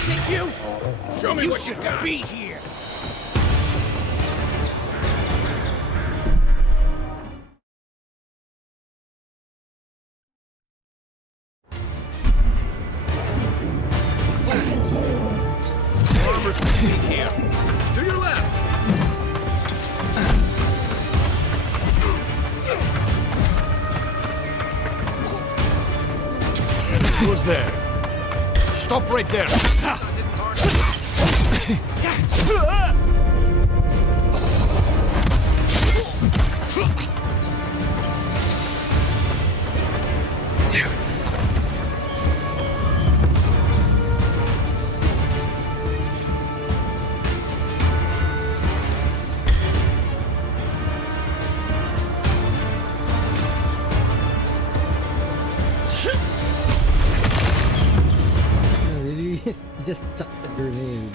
think you? Show me You what you should got. be here. Armor's weak here. To your left. Who's there? Stop right there! Just chucked a grenade.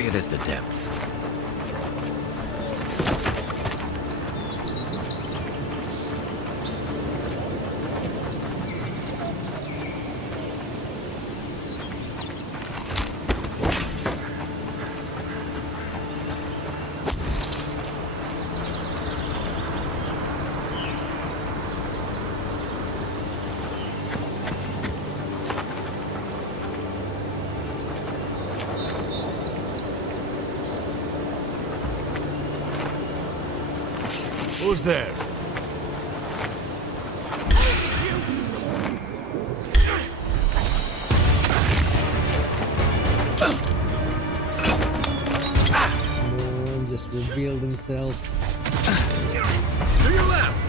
quiet as the depths. Who's there? Man just revealed himself. To your left.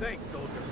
Thanks, soldier.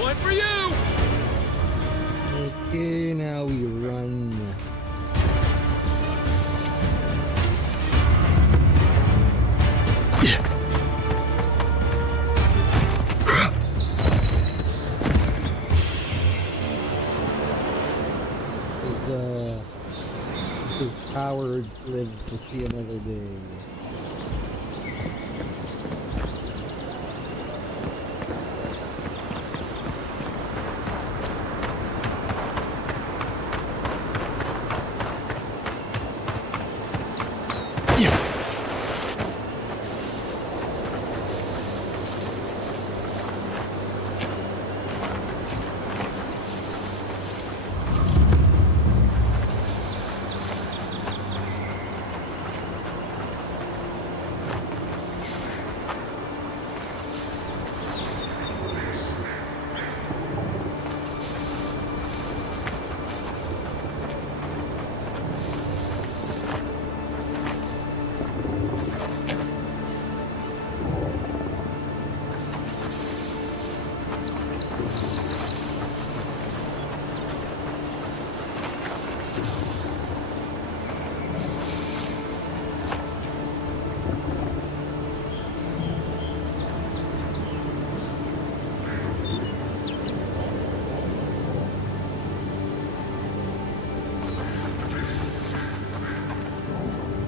One for you. Okay, now we run. His cowards live to see another day.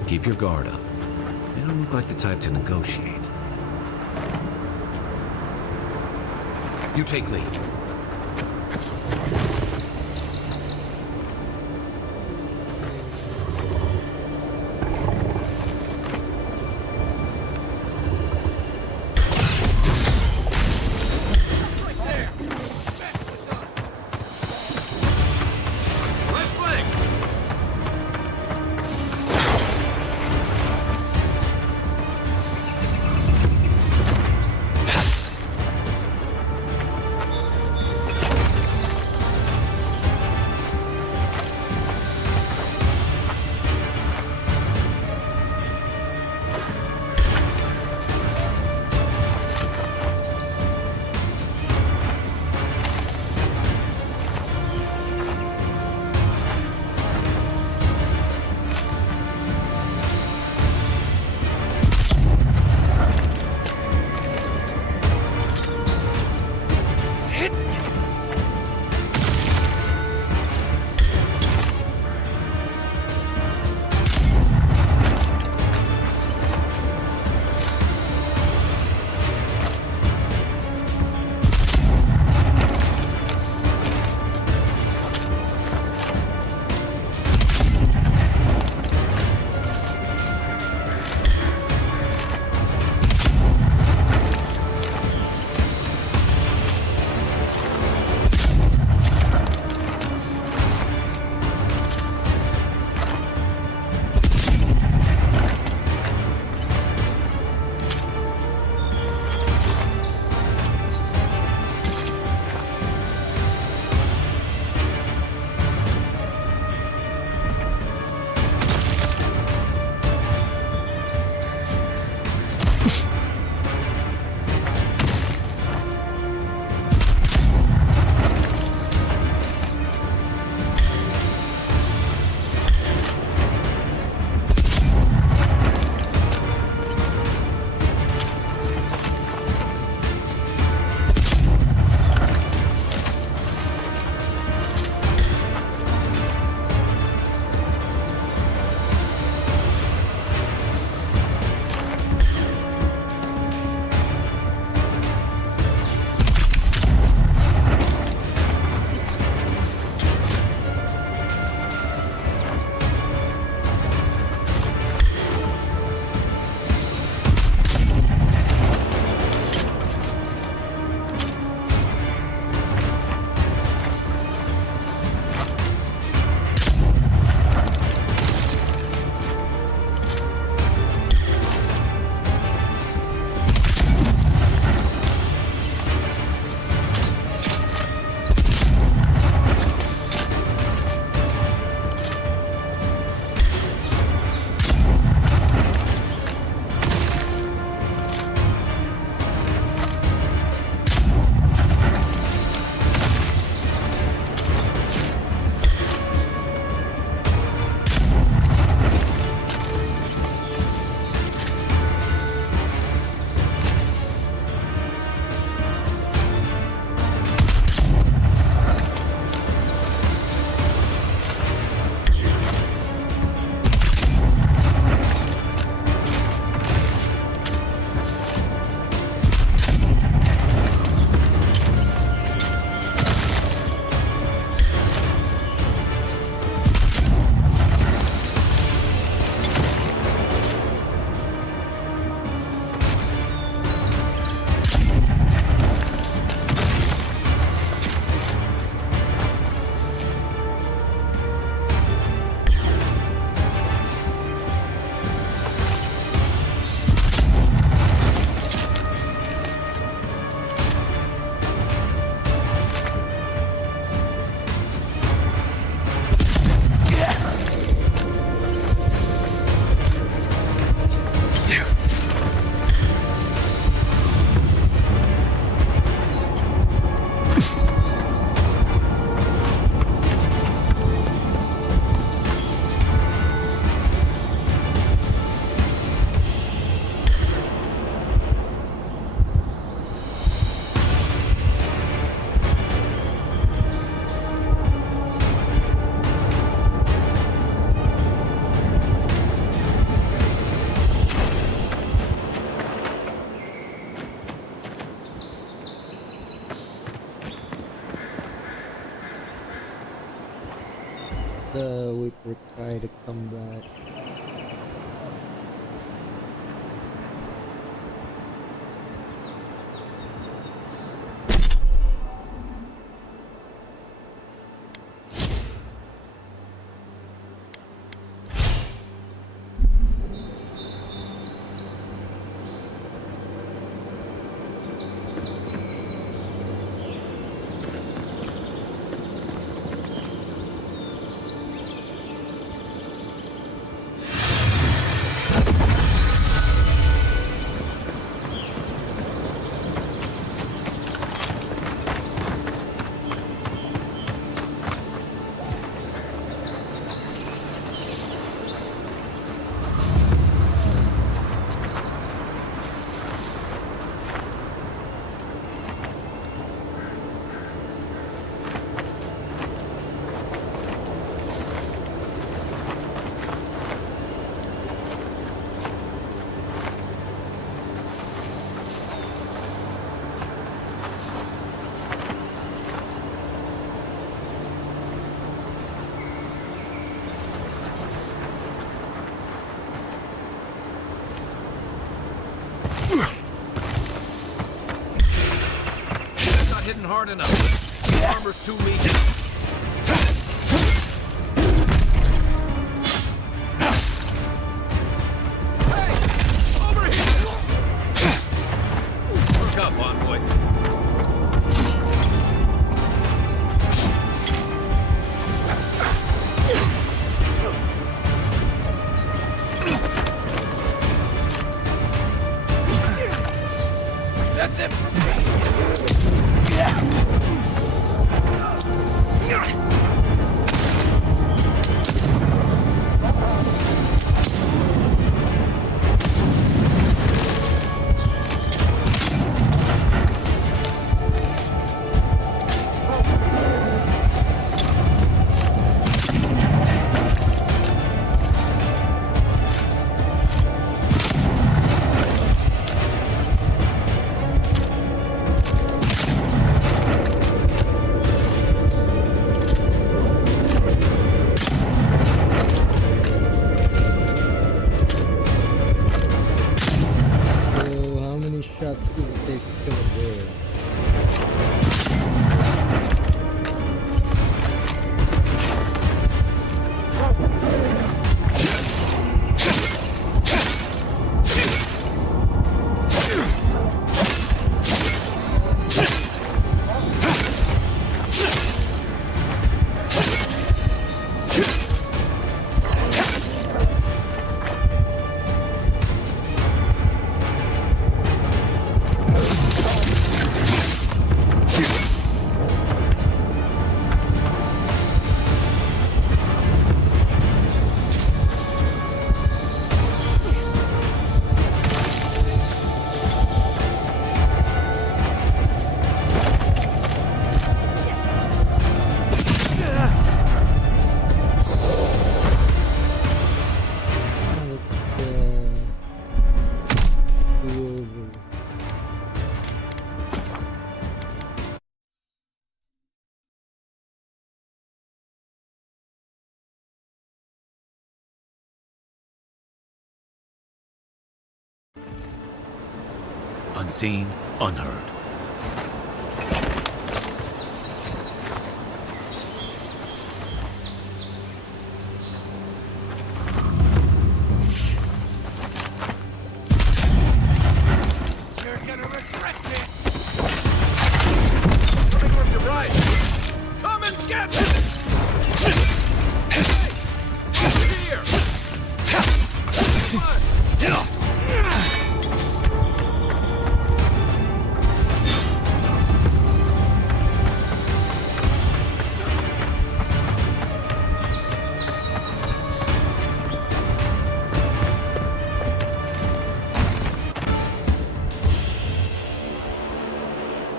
Keep your guard up. They don't look like the type to negotiate. You take lead. Left flank. Wait for Kai to come back. Hitting hard enough. The armor's too weak. Hey! Over here! Work up, envoy. That's it. Shots does it take to kill a bear? Unseen, unheard. You're gonna regret it. Coming from your right. Come and get me. Here. Come on.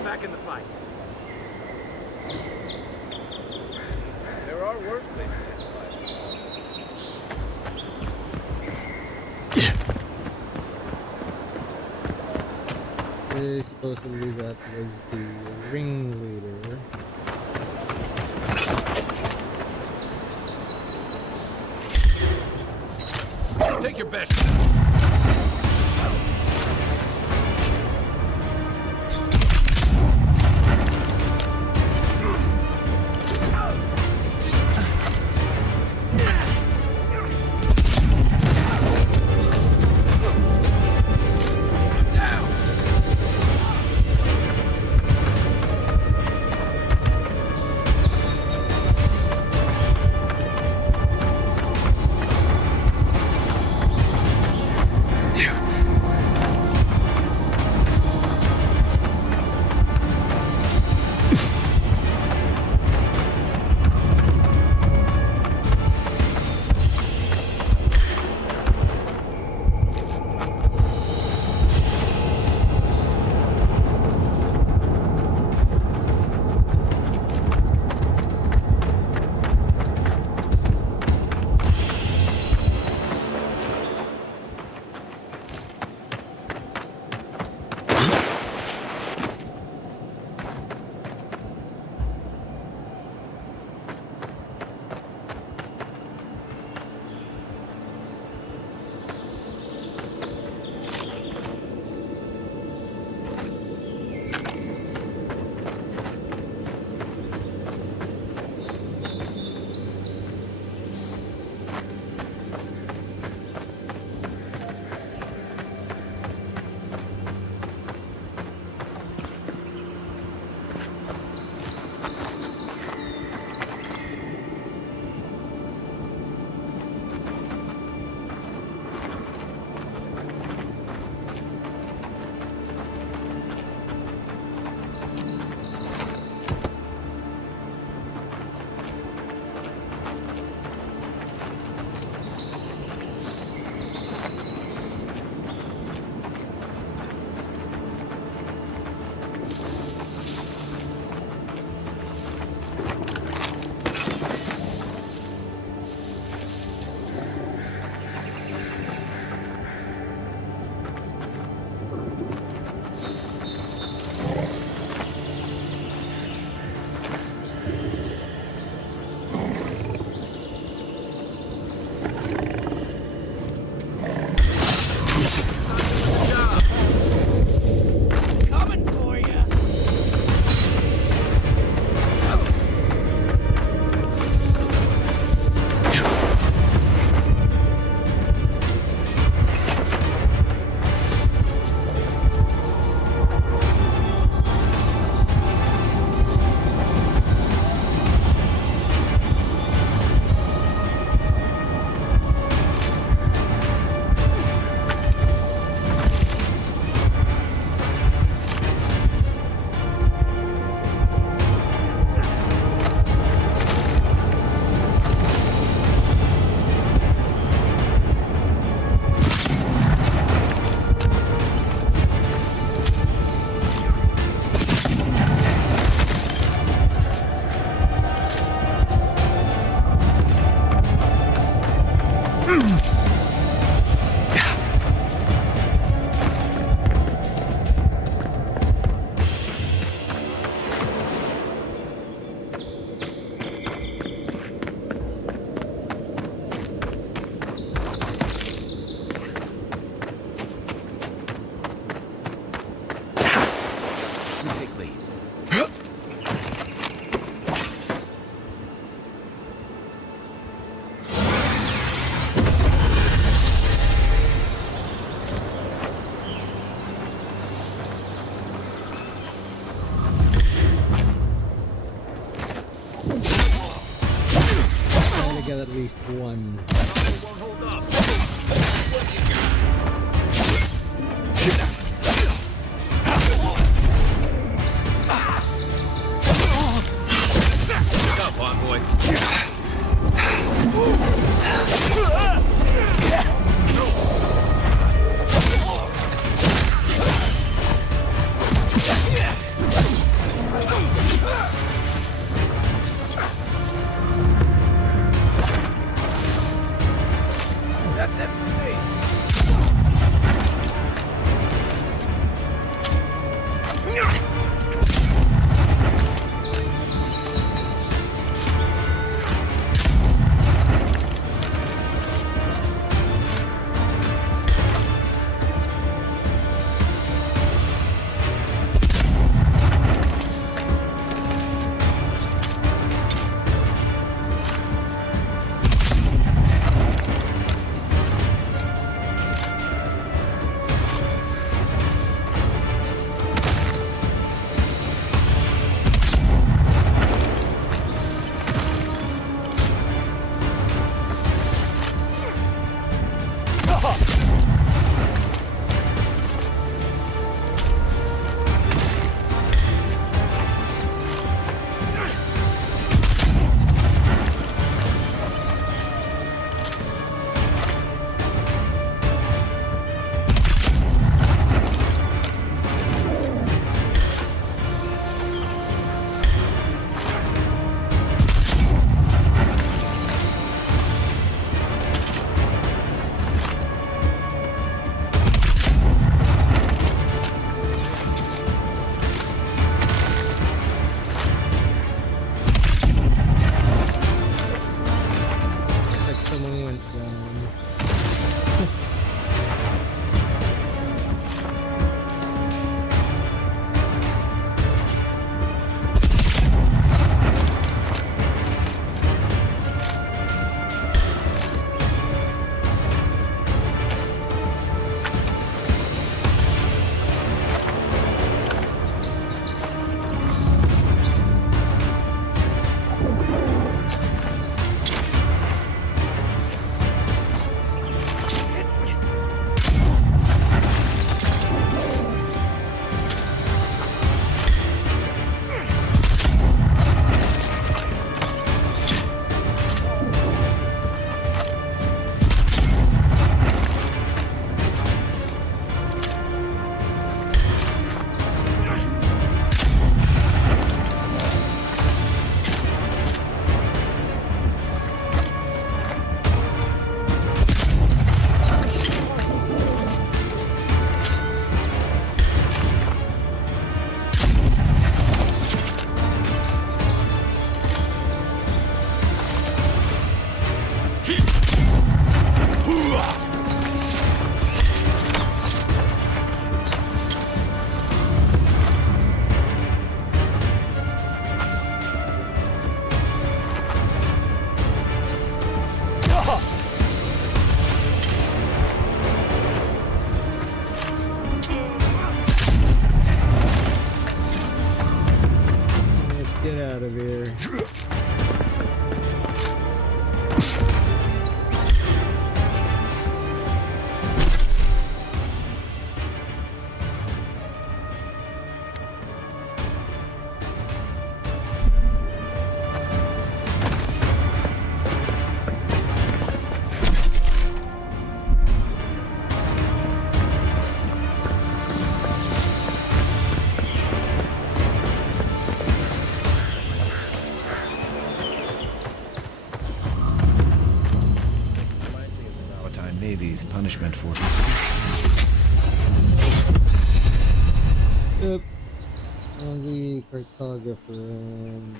Back in the fight. There are worse places in life. Supposedly that was the ringleader. Take your best shot. at least one. Won't hold up. What you got? What's up, envoy? That's it for me. Out of here. Navy's punishment for Yep. Only cartographer and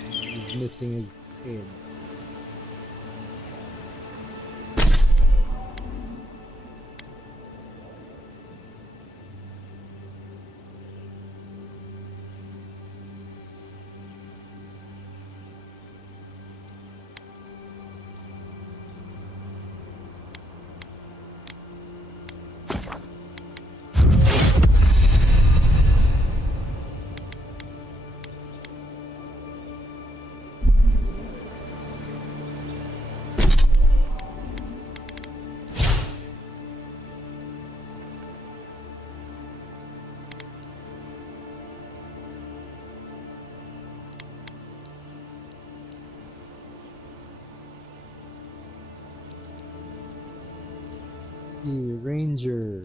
he's missing his head. the ranger.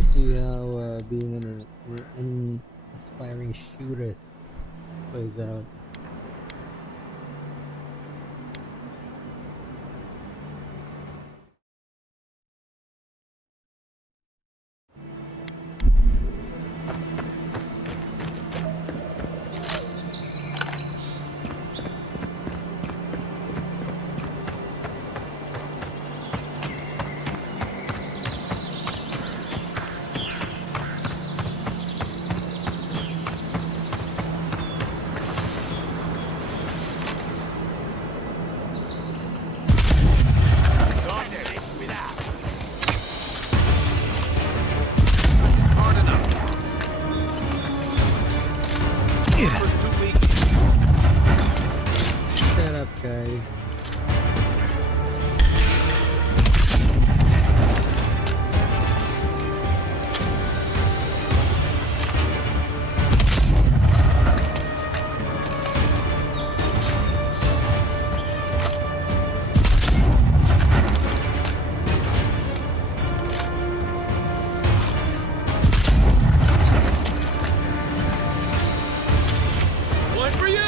See how being an aspiring shootist plays out. Shut up, guy. One for you!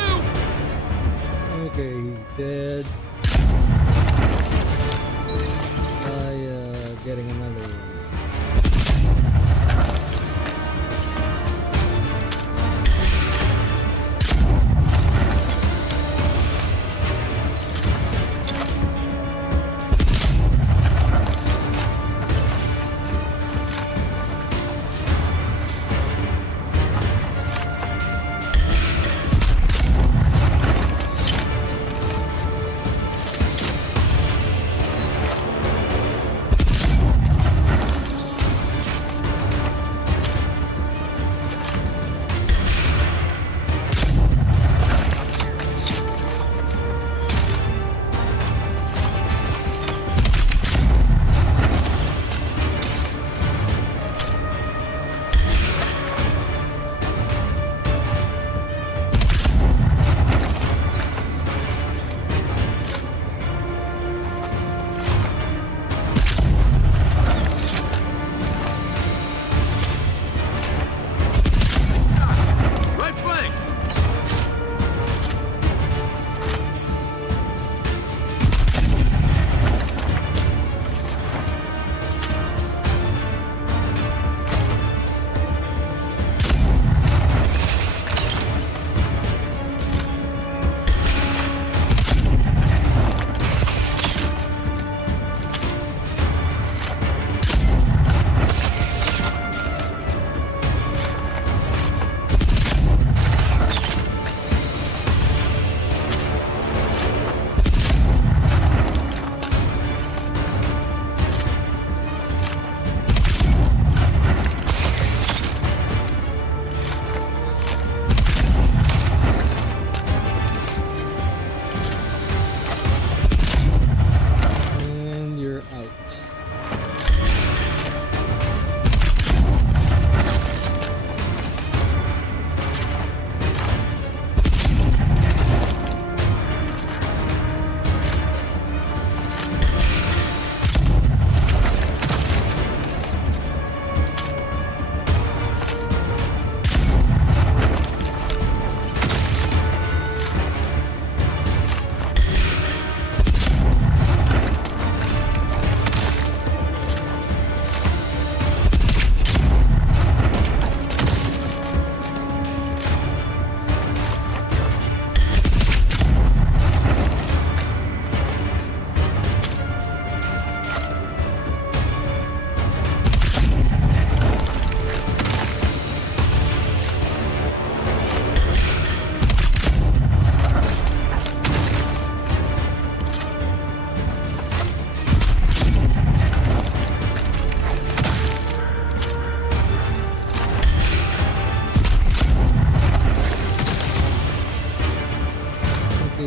Okay, he's dead.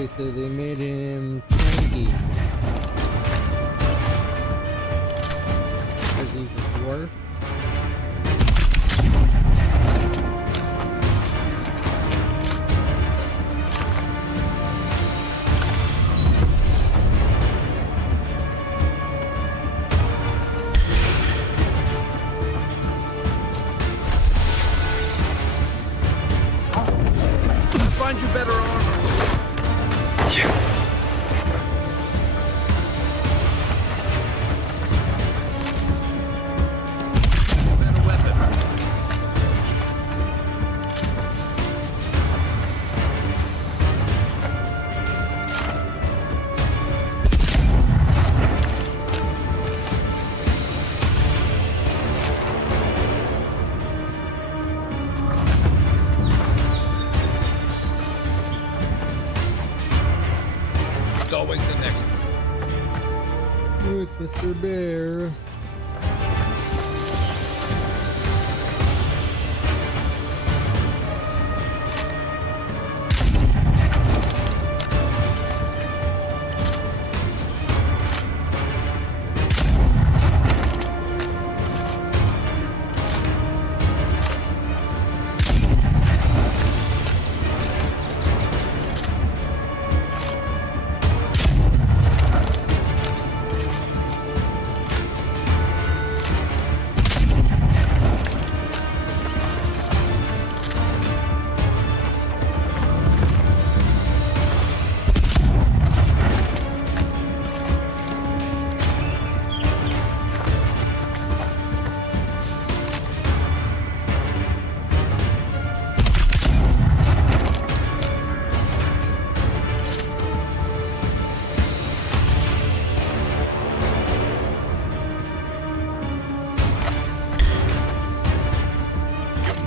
so they made him tanky. Because he's a dwarf. Find you better armor. Better weapon. It's always the next one. Oh, it's Mr. Bear.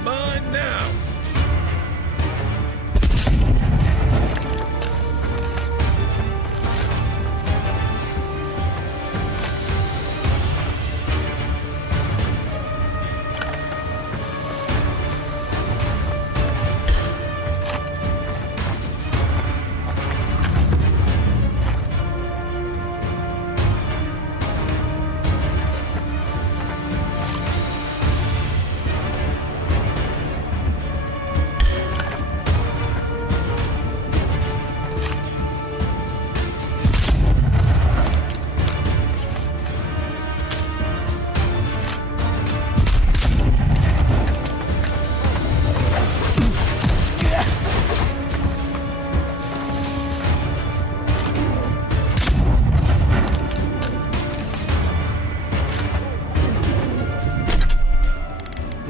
Mine now.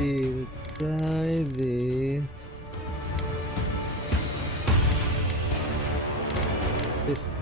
Let's try the pistol.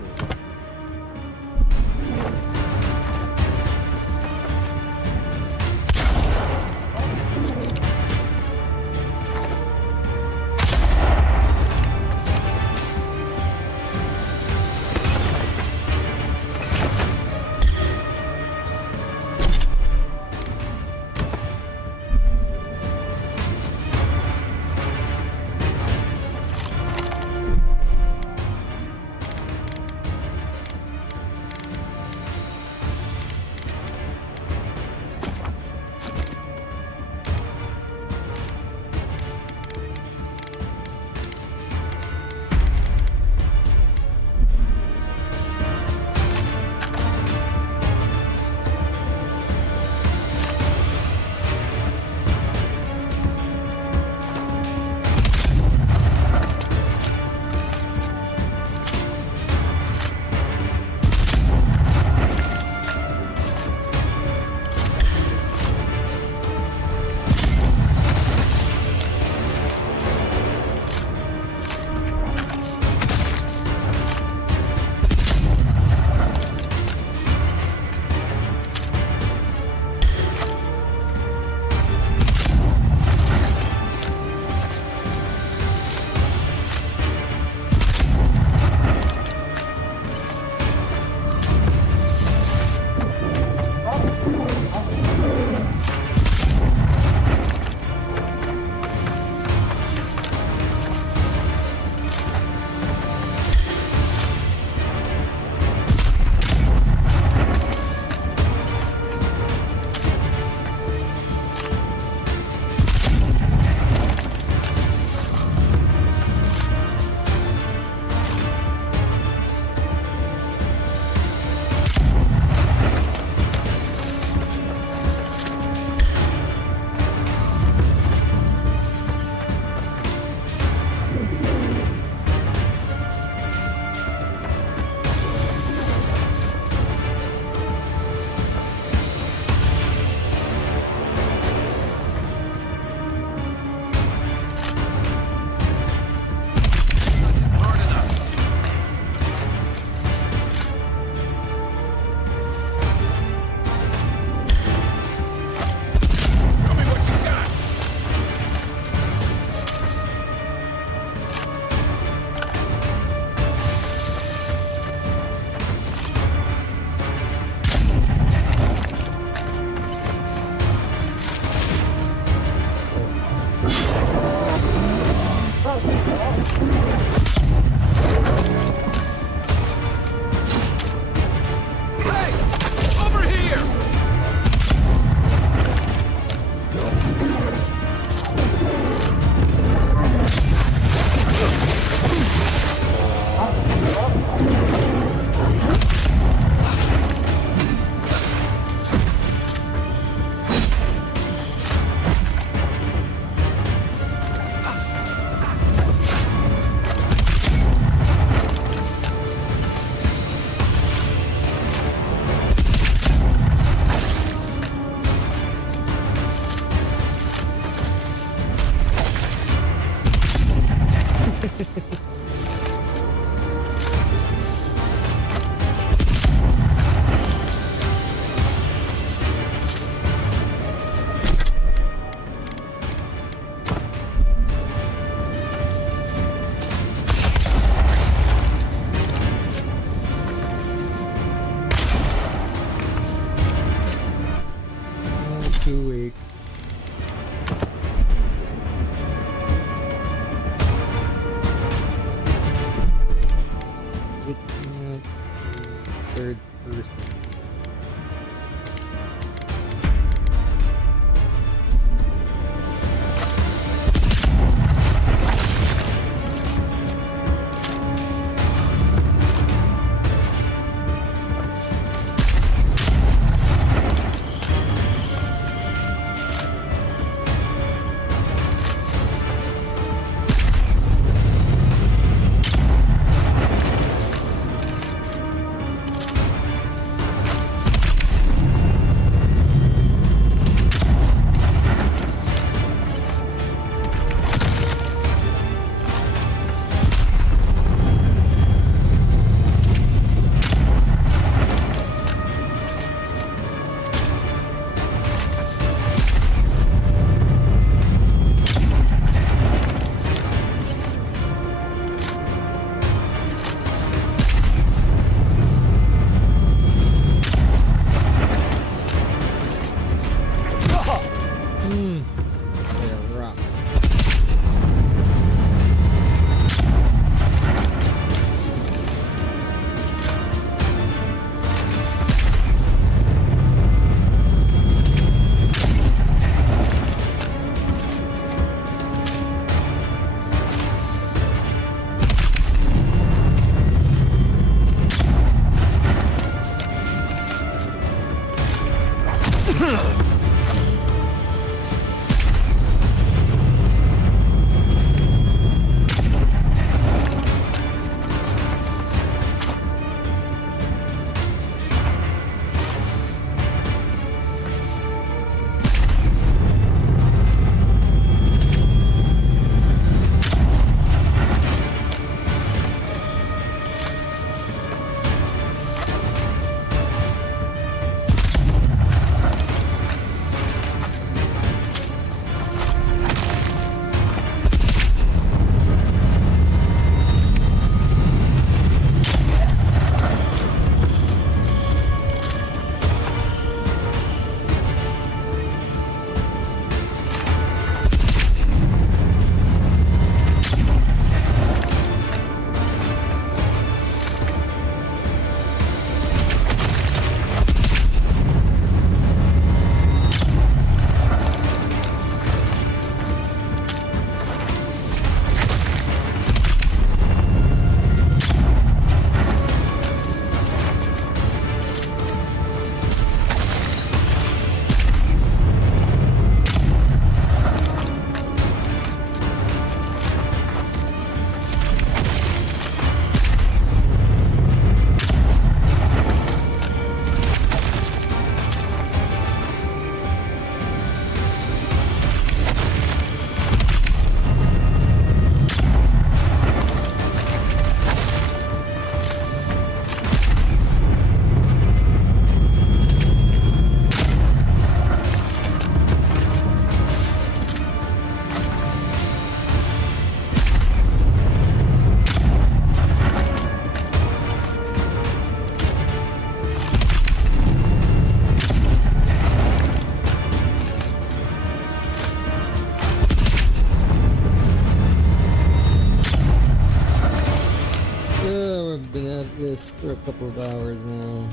this for a couple of hours now.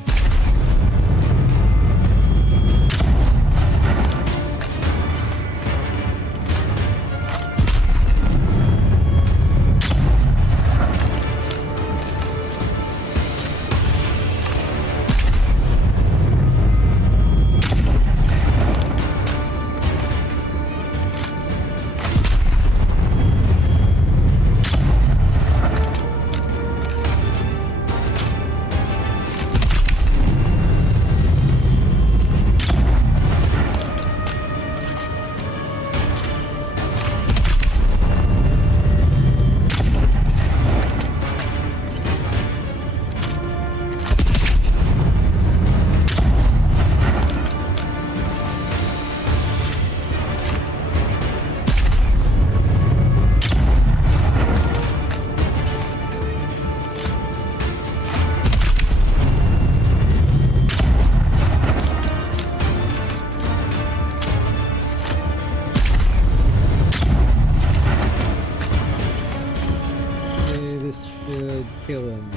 Kill him.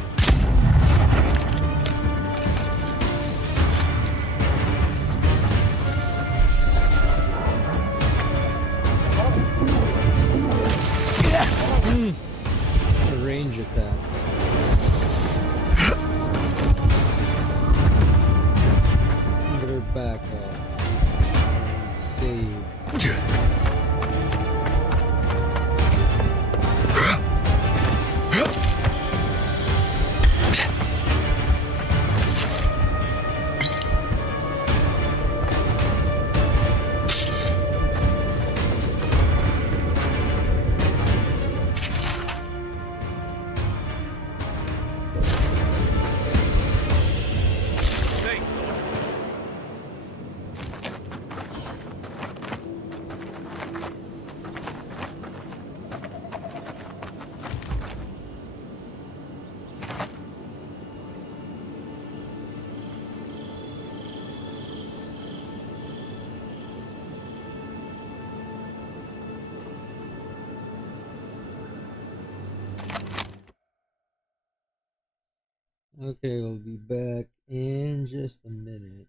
A range attack. Better back up. Save. Okay, we'll be back in just a minute.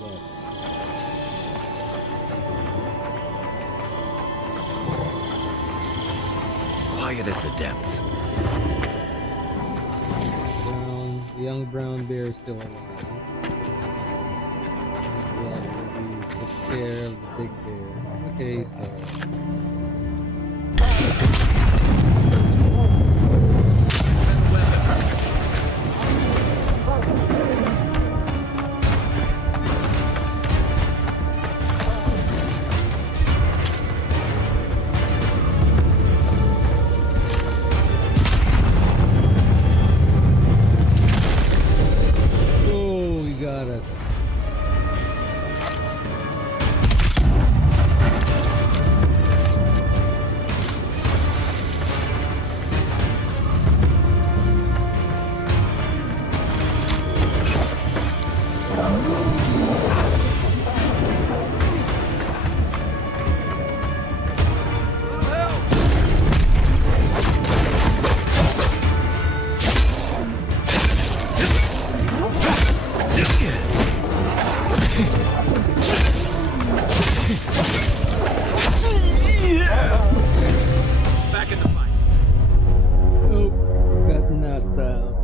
yet. Quiet as the depths. The young brown bear is still alive. Yeah, we took care of the big bear. Okay, so. Oh, he got us. Back in the fight. Oh, got knocked out.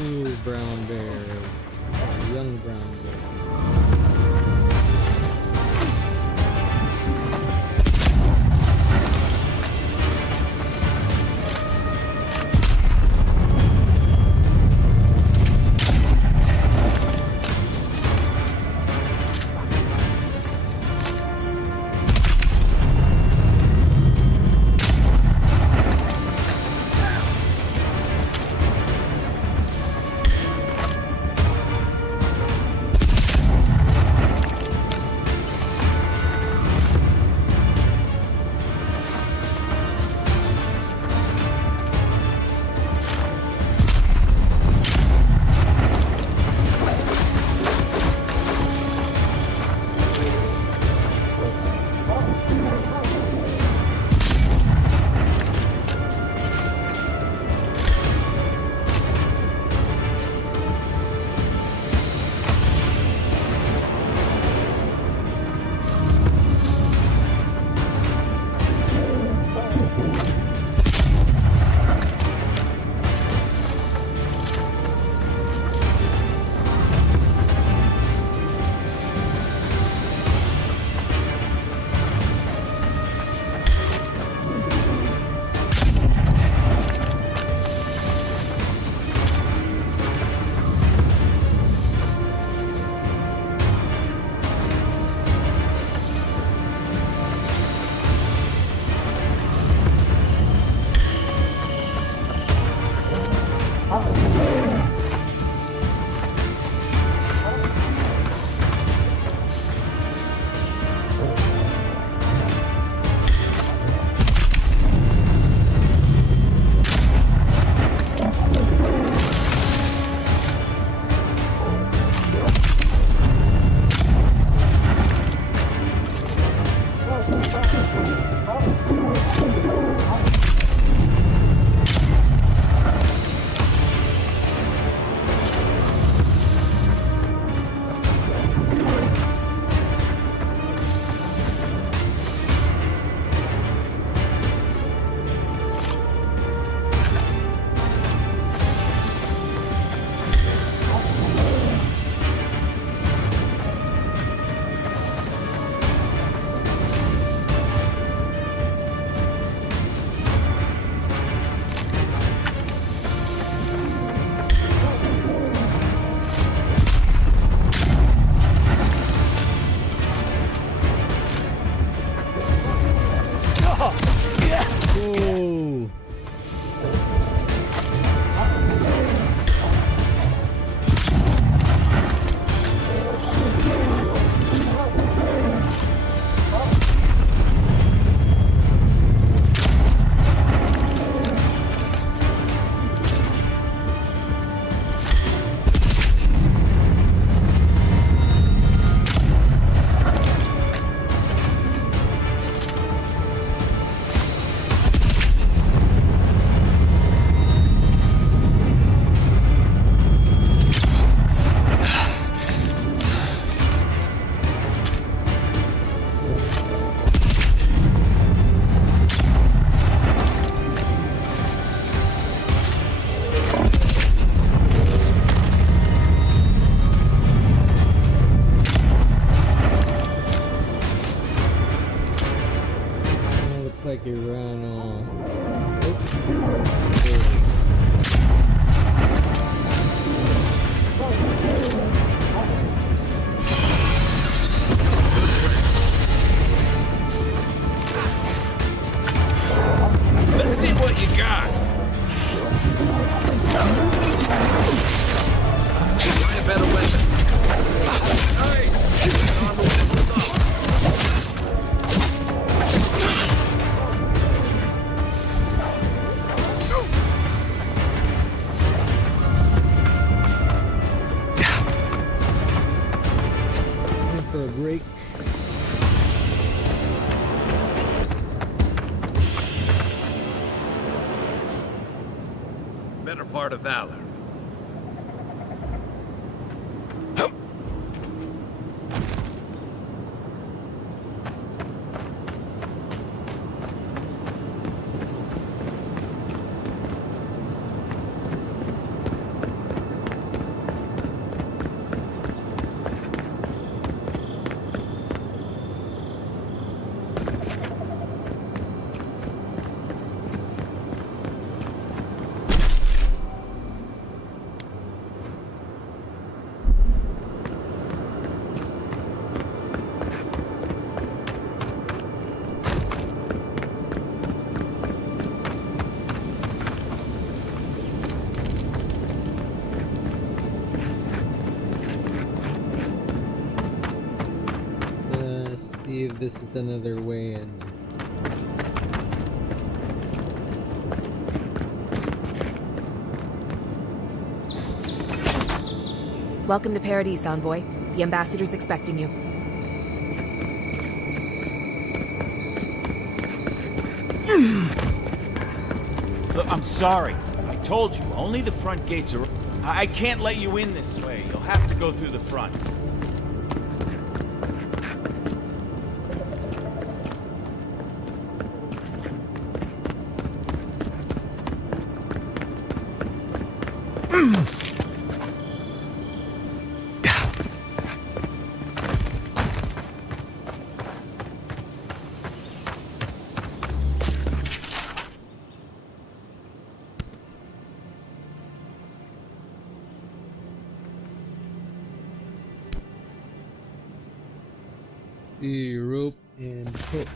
Ooh, brown bear. Young brown bear. like he ran off. Let's see what you got. Find a better weapon. For a break. Better part of valor. See if this is another way in. Welcome to Paradise, Envoy. The ambassador's expecting you. Look, I'm sorry. I told you, only the front gates are... I can't let you in this way. You'll have to go through the front. The rope and hook.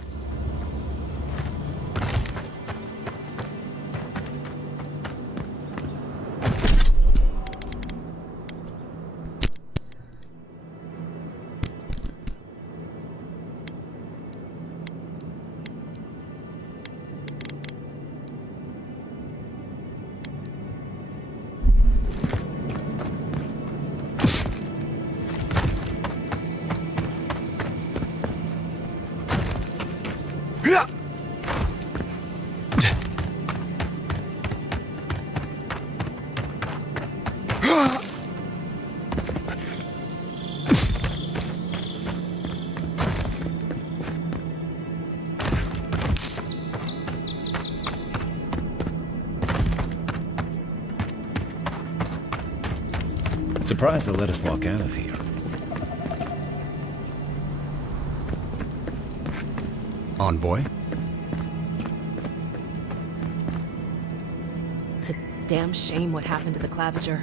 Surprised they'll let us walk out of here. Envoy? It's a damn shame what happened to the Claviger.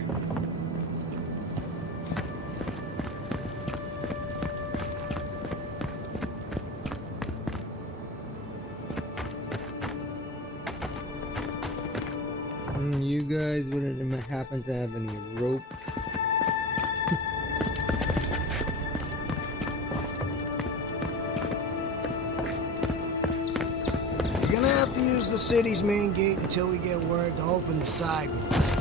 You guys wouldn't happen to have any rope? You're gonna have to use the city's main gate until we get word to open the side ones.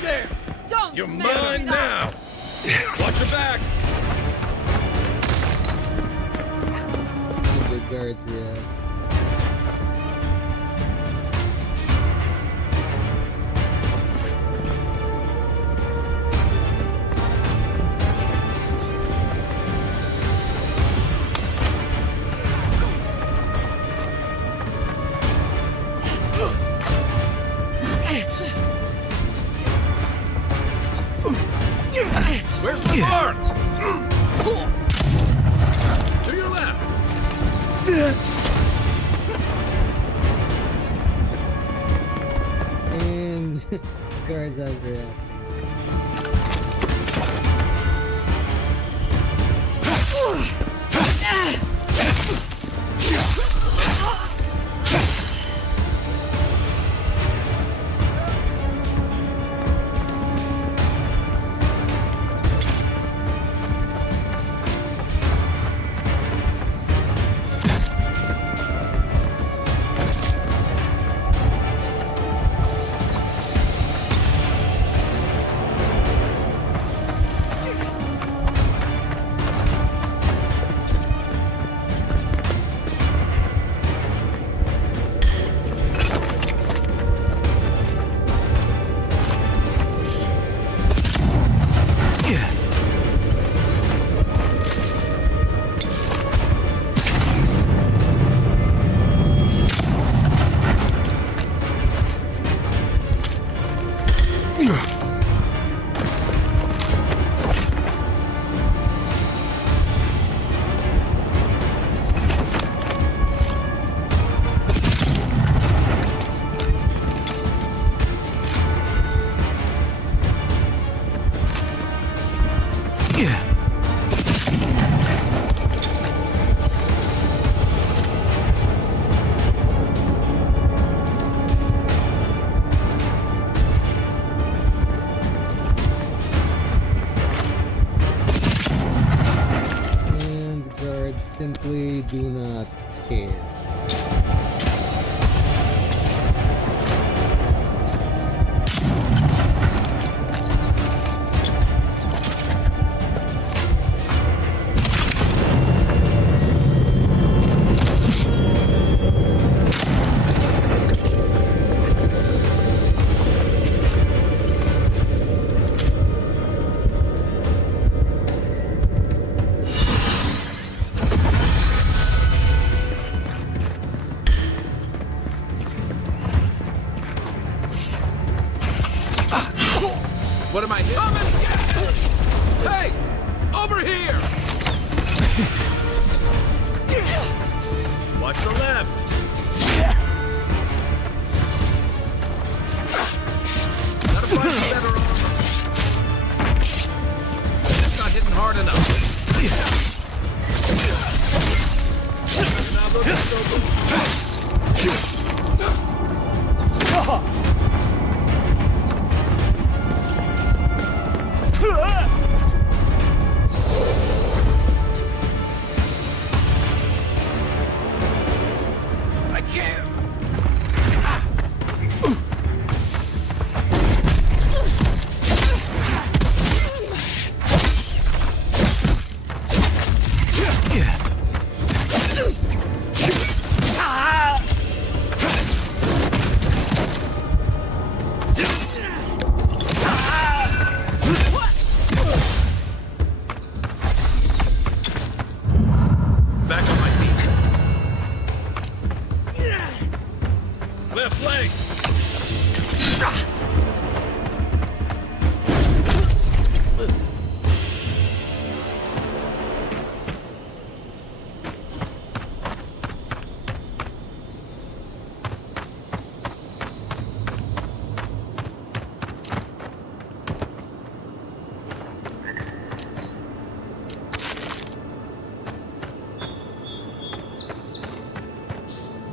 there! Don't You're mess mine with us. now! Watch your back! The guards react. Where's the mark? To your left! And guards are reacting. Simply do not care. What am I doing? Hey! Over here! Watch the left! Gotta find some better armor. It's not hitting hard enough. Now looking so good. I can't. Back on my feet. Left leg.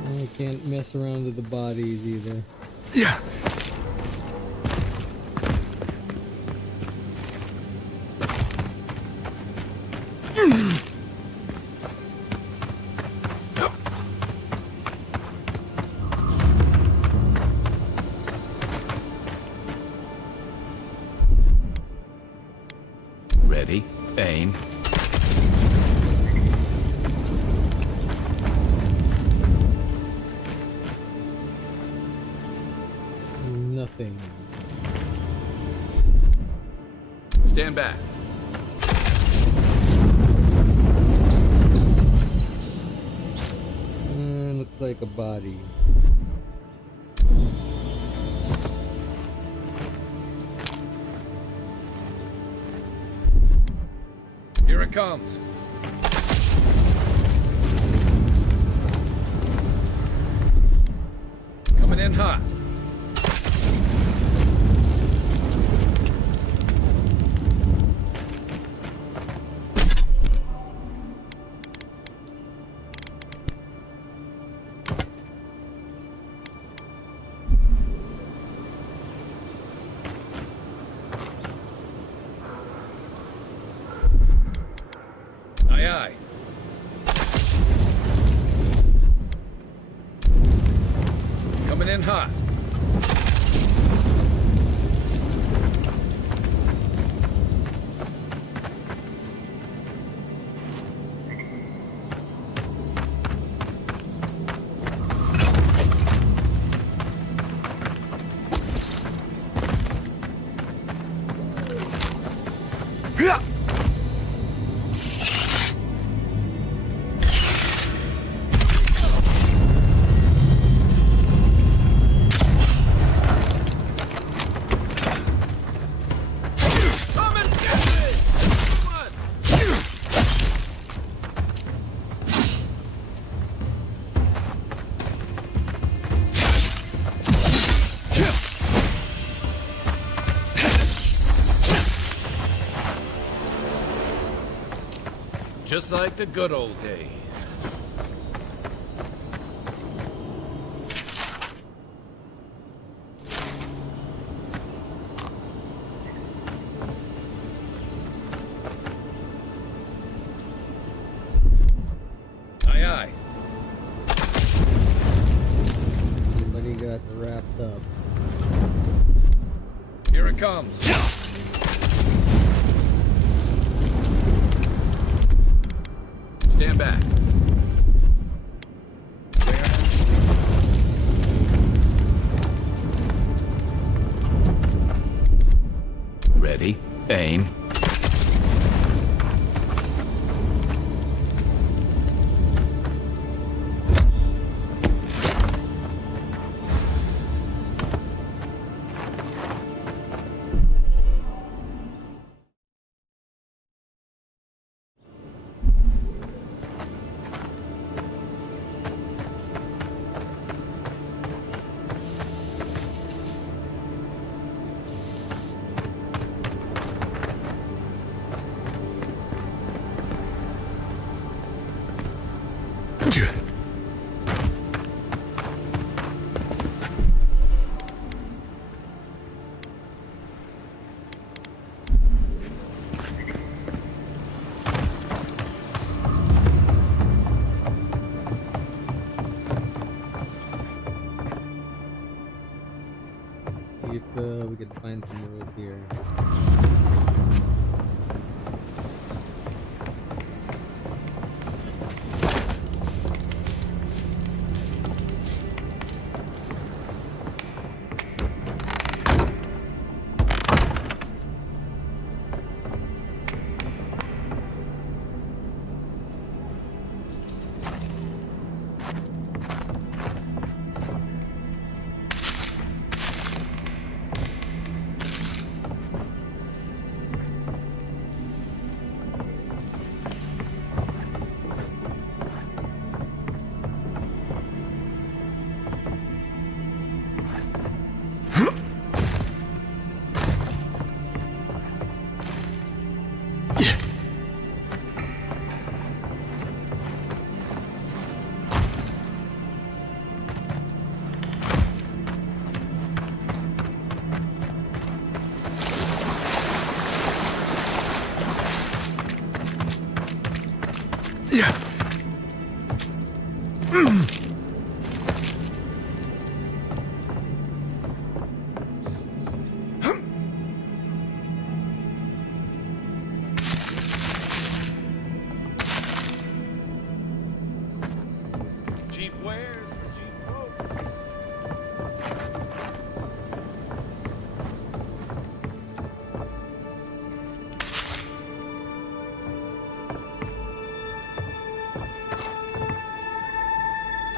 I can't mess around with the bodies either. Yeah. Ready, aim. Nothing. Stand back. Looks like a body. Here it comes. Coming in hot. Aye, aye. Coming in hot. Just like the good old days. Aye, aye. Somebody got wrapped up. Here it comes. Stand back. Ready, aim. See if we can find some rope here.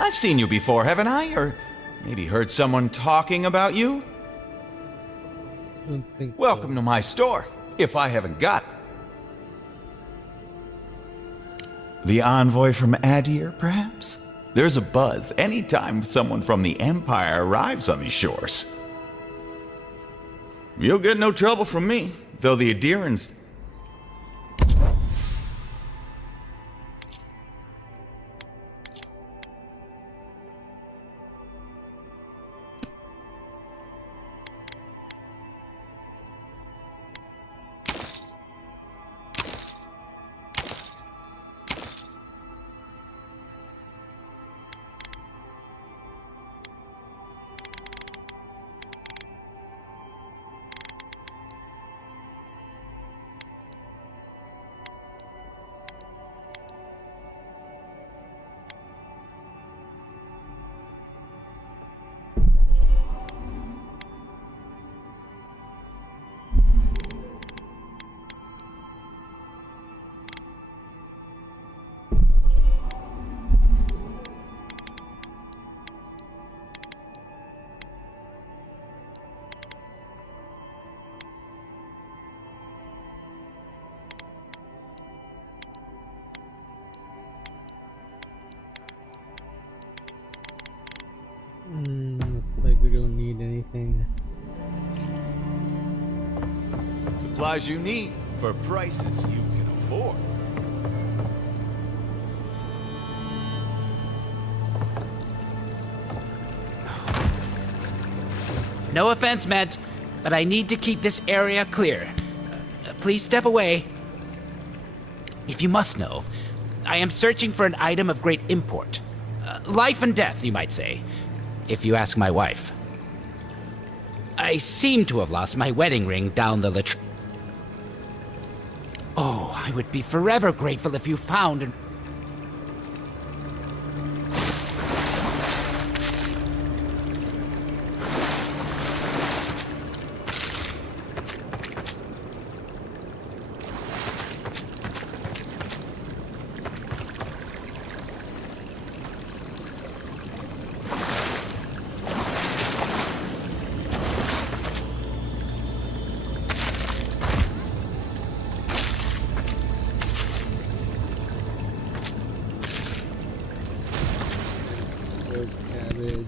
I've seen you before, haven't I? Or maybe heard someone talking about you? I don't think so. Welcome to my store, if I haven't got it. The envoy from Aedyr, perhaps? There's a buzz anytime someone from the Empire arrives on these shores. You'll get no trouble from me, though the Aedyrans... Looks like we don't need anything. Supplies you need for prices you can afford. No offense meant, but I need to keep this area clear. Please step away. If you must know, I am searching for an item of great import. Life and death, you might say, if you ask my wife. I seem to have lost my wedding ring down the latrine. Oh, I would be forever grateful if you found and... Cabbage.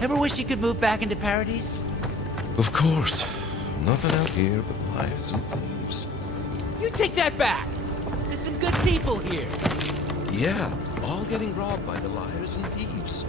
Ever wish you could move back into Paradise? Of course. Nothing out here but liars and thieves. You take that back! There's some good people here. Yeah, all getting robbed by the liars and thieves.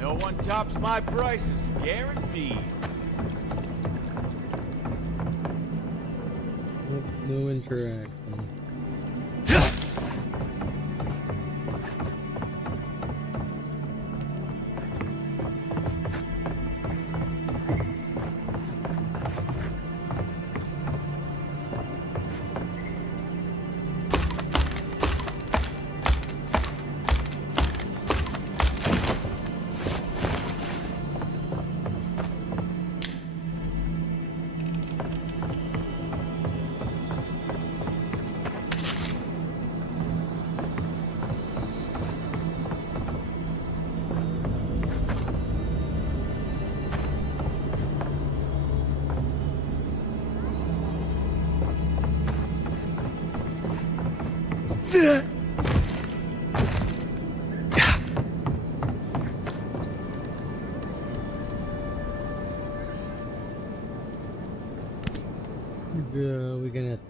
No one tops my prices, guaranteed. Nope, no interaction.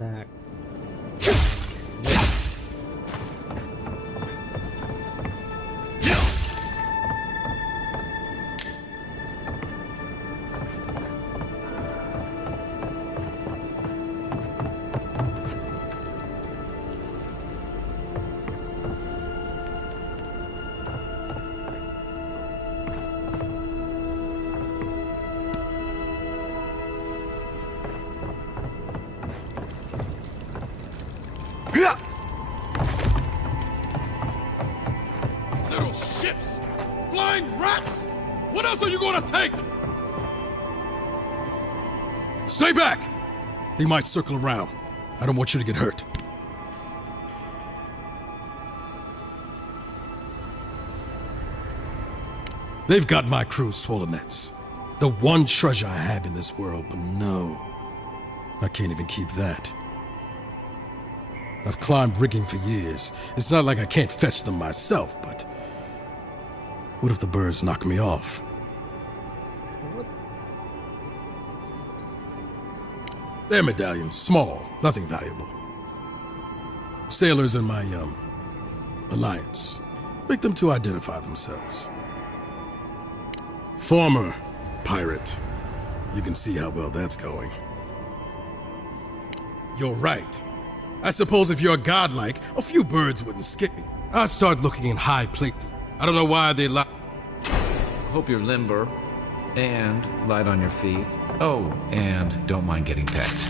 attack. Little shits! Flying rats! What else are you gonna take? Stay back! They might circle around. I don't want you to get hurt. They've got my crew's swollen nets. The one treasure I have in this world, but no. I can't even keep that. I've climbed rigging for years. It's not like I can't fetch them myself, but what if the birds knock me off? They're medallions, small, nothing valuable. Sailors in my, alliance. Make them to identify themselves. Former pirate. You can see how well that's going. You're right. I suppose if you're godlike, a few birds wouldn't skip me. I'd start looking in high places. I don't know why they lie. Hope you're limber and light on your feet. Oh, and don't mind getting pecked.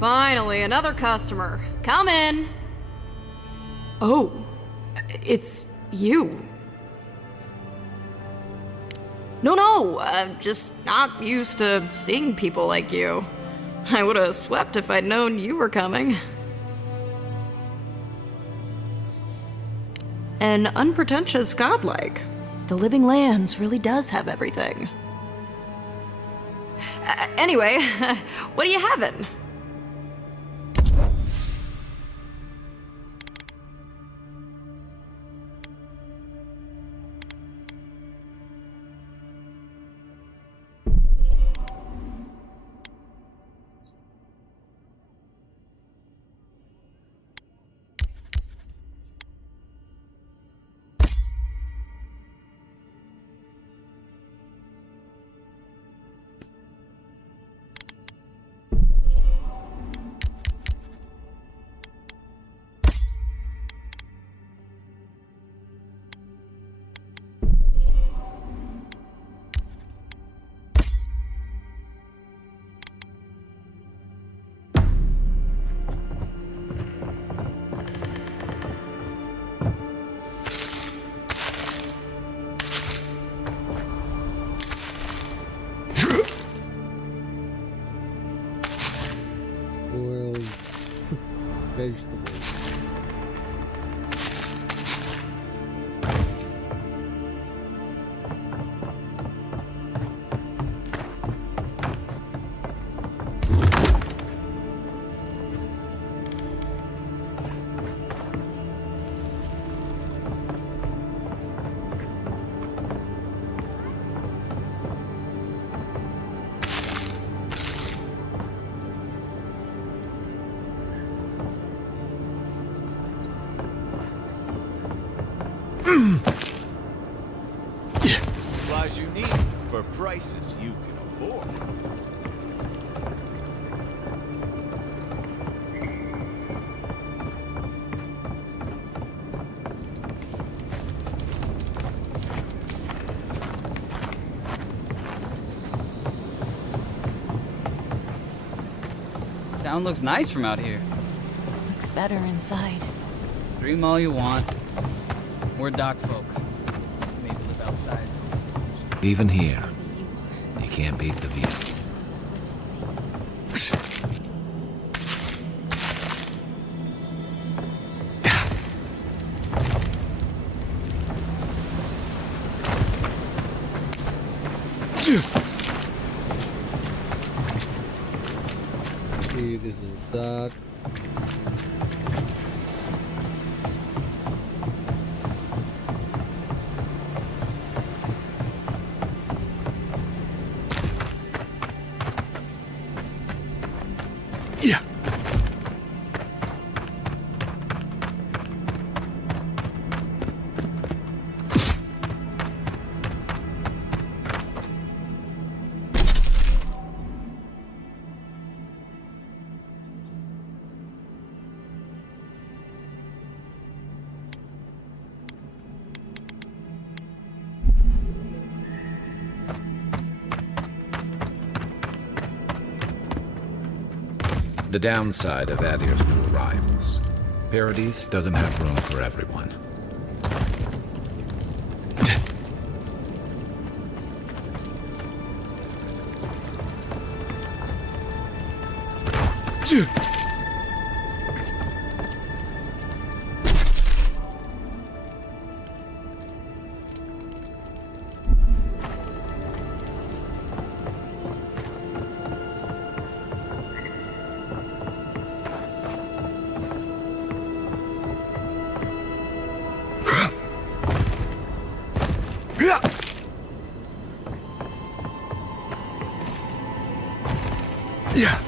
Finally, another customer. Come in. Oh, it's you. No, I'm just not used to seeing people like you. I would have swept if I'd known you were coming. An unpretentious godlike. The Living Lands really does have everything. Anyway, what are you having? Boiled vegetables. Supplies you need for prices you can afford. Town looks nice from out here. Looks better inside. Dream all you want. We're dock folk. Maybe live outside. Even here, you can't beat the view. See, this is dark. The downside of Aedyr's new arrivals. Paradise doesn't have room for everyone. Yeah.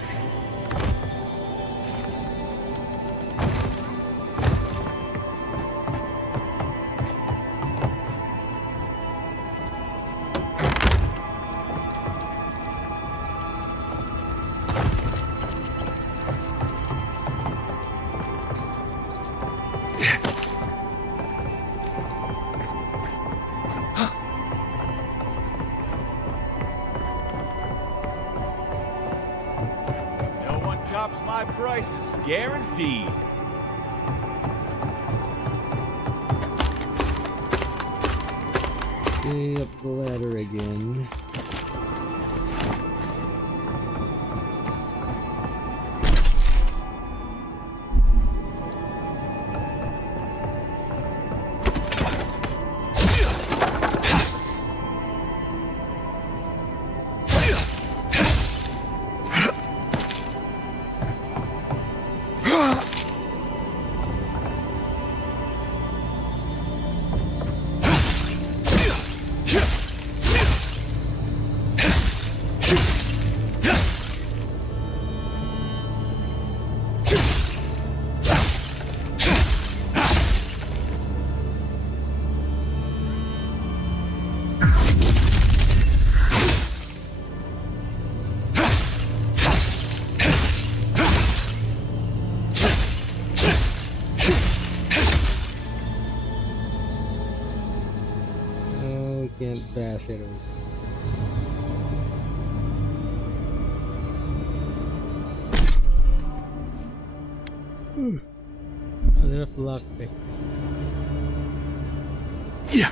No one tops my prices, guaranteed. Okay, up the ladder again. Can't bash it over. Not enough lockpick. Yeah.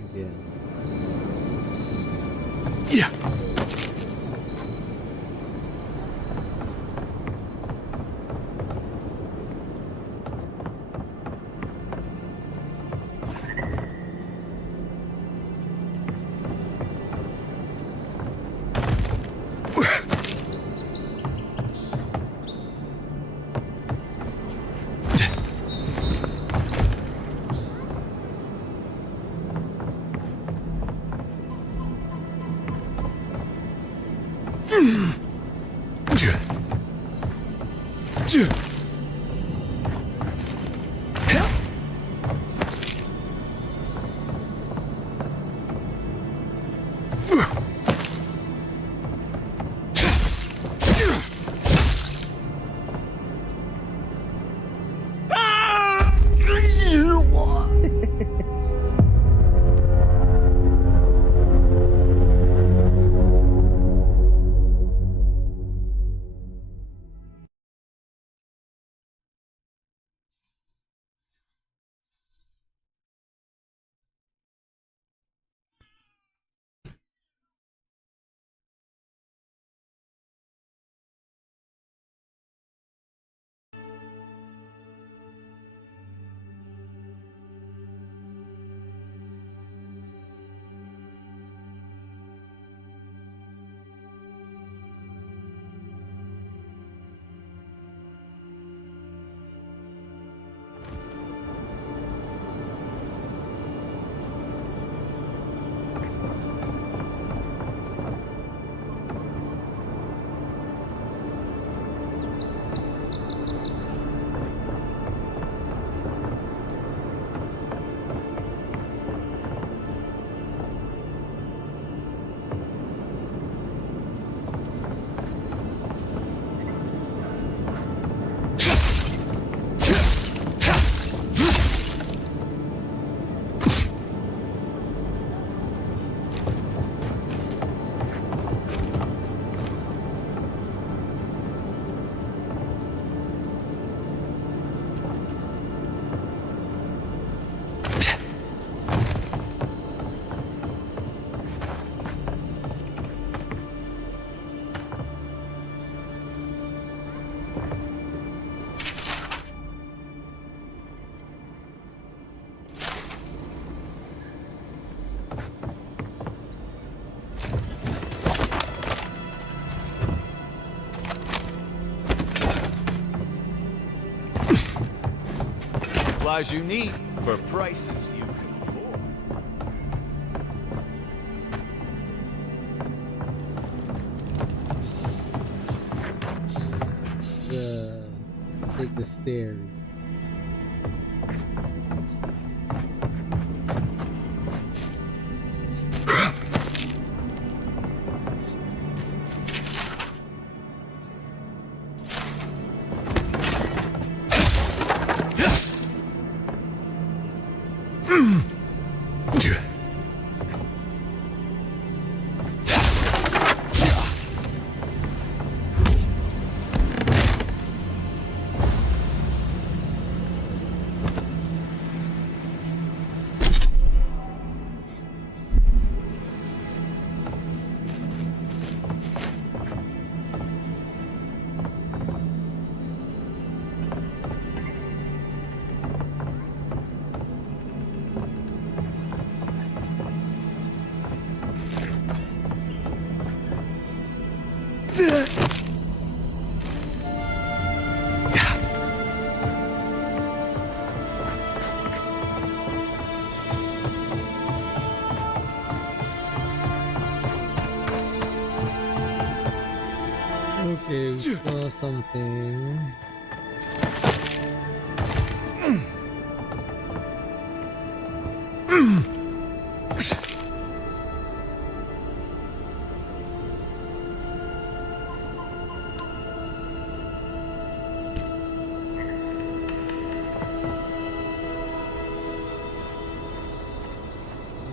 again. Yeah. Supplies you need for prices you can afford. Take the stairs. Okay, we saw something.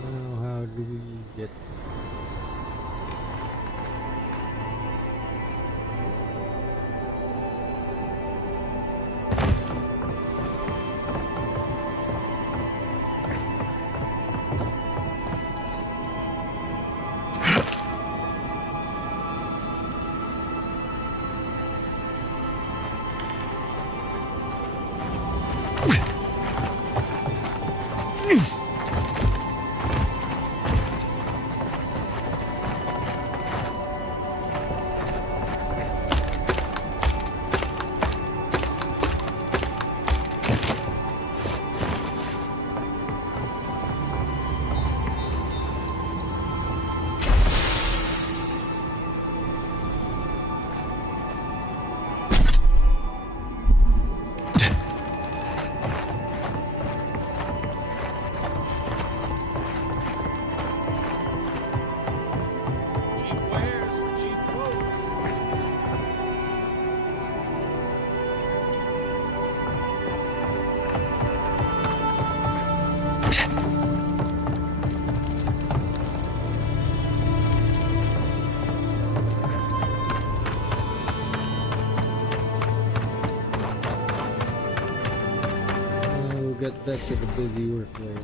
Now, how do we get? get back to the busy work later.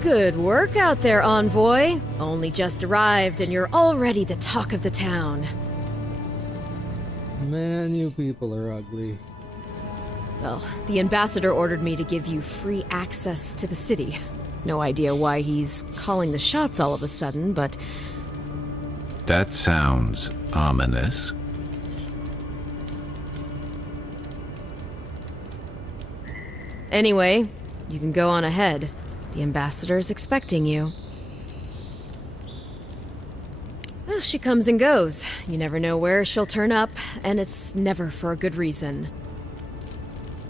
Good work out there, Envoy. Only just arrived and you're already the talk of the town. Man, you people are ugly. Well, the ambassador ordered me to give you free access to the city. No idea why he's calling the shots all of a sudden, but... That sounds ominous. Anyway, you can go on ahead. The ambassador is expecting you. Well, she comes and goes. You never know where she'll turn up, and it's never for a good reason.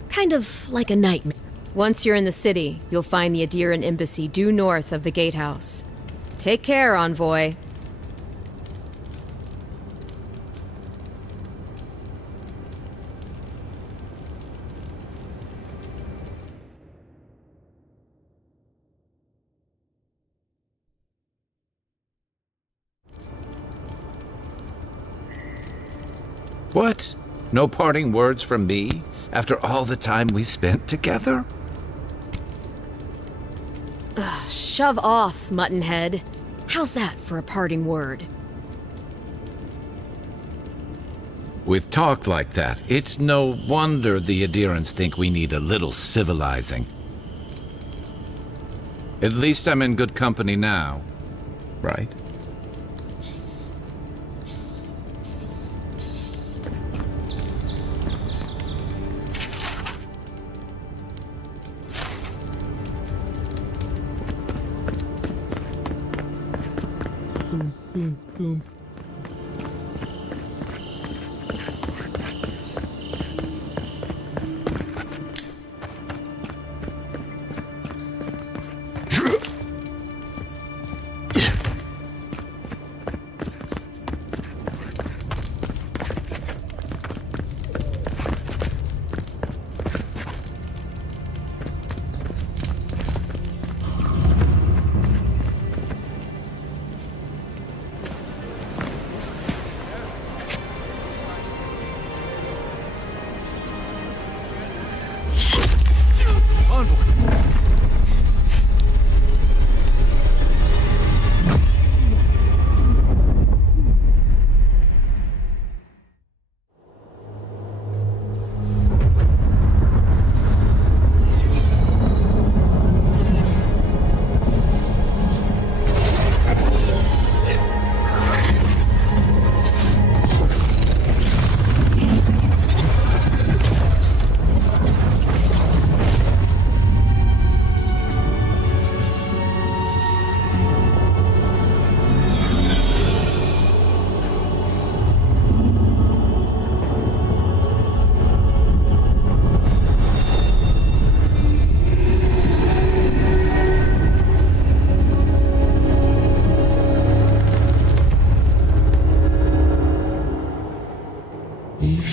Kind of like a nightmare. Once you're in the city, you'll find the Aedyr embassy due north of the gatehouse. Take care, Envoy. What? No parting words from me after all the time we spent together? Shove off, Muttonhead. How's that for a parting word? With talk like that, it's no wonder the Aedyrans think we need a little civilizing. At least I'm in good company now, right? Boom, boom.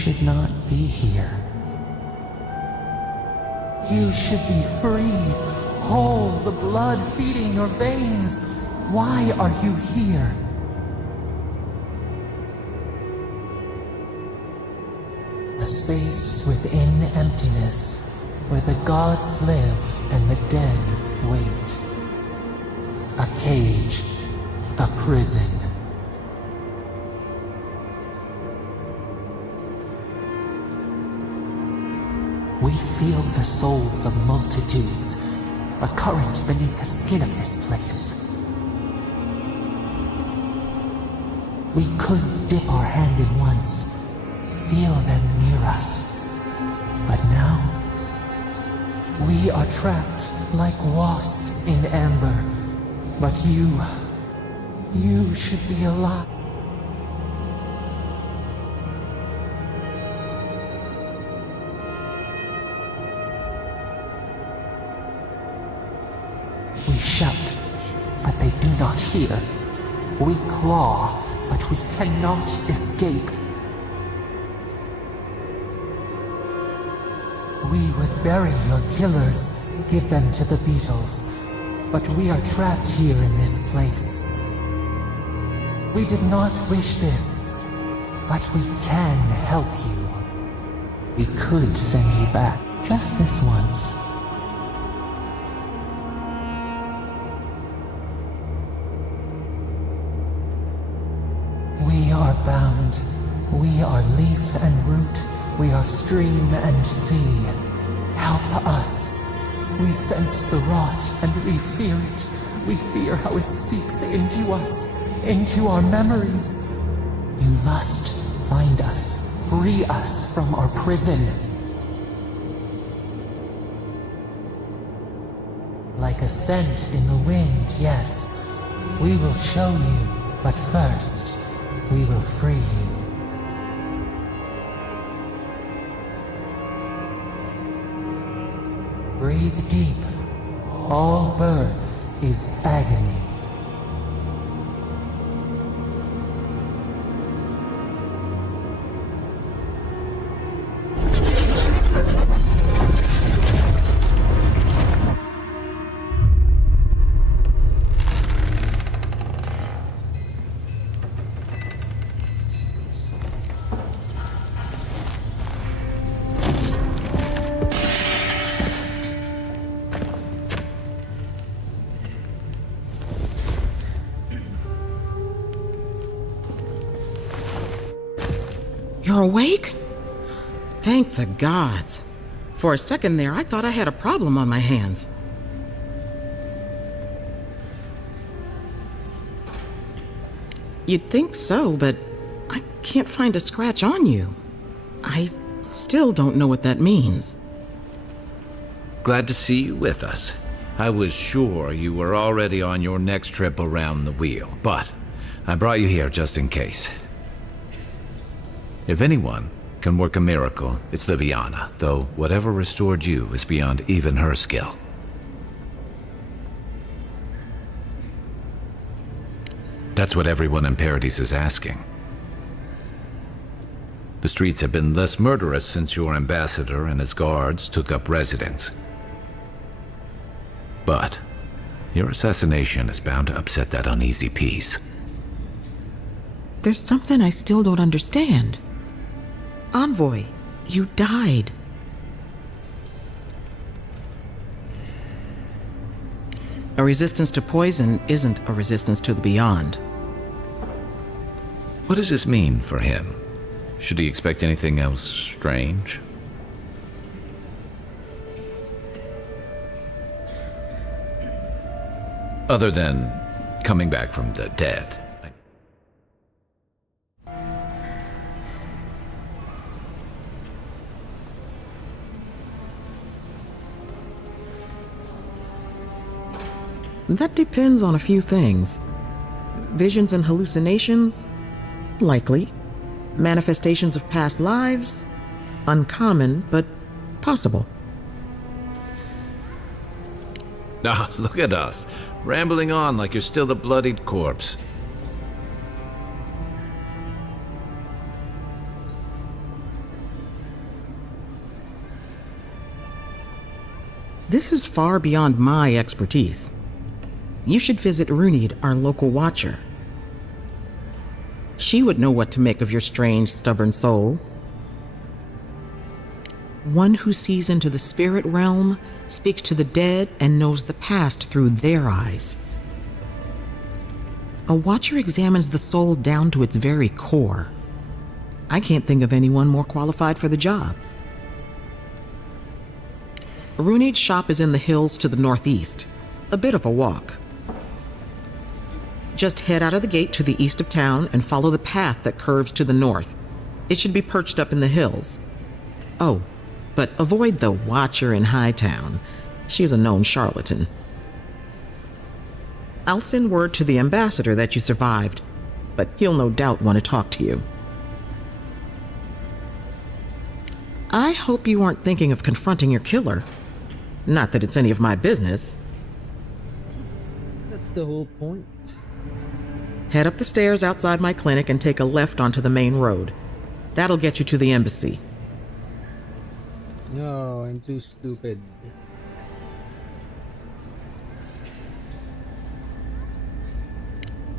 should not be here. You should be free, whole, the blood feeding your veins. Why are you here? A space within emptiness, where the gods live and the dead wait. A cage, a prison. We feel the souls of multitudes, a current beneath the skin of this place. We could dip our hand in once, feel them near us. But now, we are trapped like wasps in amber. But you should be alive. We shout, but they do not hear. We claw, but we cannot escape. We would bury your killers, give them to the beetles, but we are trapped here in this place. We did not wish this, but we can help you. We could send you back, just this once. We are bound. We are leaf and root. We are stream and sea. Help us. We sense the rot and we fear it. We fear how it seeps into us, into our memories. You must find us, free us from our prison. Like a scent in the wind, yes. We will show you, but first, we will free you. Breathe deep. All birth is agony. You're awake? Thank the gods. For a second there, I thought I had a problem on my hands. You'd think so, but I can't find a scratch on you. I still don't know what that means. Glad to see you with us. I was sure you were already on your next trip around the wheel, but I brought you here just in case. If anyone can work a miracle, it's Liviana, though whatever restored you is beyond even her skill. That's what everyone in Paradise is asking. The streets have been less murderous since your ambassador and his guards took up residence. But your assassination is bound to upset that uneasy peace. There's something I still don't understand. Envoy, you died. A resistance to poison isn't a resistance to the beyond. What does this mean for him? Should he expect anything else strange? Other than coming back from the dead. That depends on a few things. Visions and hallucinations? Likely. Manifestations of past lives? Uncommon, but possible. Ah, look at us, rambling on like you're still a bloodied corpse. This is far beyond my expertise. You should visit Runid, our local watcher. She would know what to make of your strange, stubborn soul. One who sees into the spirit realm, speaks to the dead, and knows the past through their eyes. A watcher examines the soul down to its very core. I can't think of anyone more qualified for the job. Runid's shop is in the hills to the northeast. A bit of a walk. Just head out of the gate to the east of town and follow the path that curves to the north. It should be perched up in the hills. Oh, but avoid the Watcher in Hightown. She's a known charlatan. I'll send word to the ambassador that you survived, but he'll no doubt want to talk to you. I hope you aren't thinking of confronting your killer. Not that it's any of my business. That's the whole point. Head up the stairs outside my clinic and take a left onto the main road. That'll get you to the embassy. No, I'm too stupid.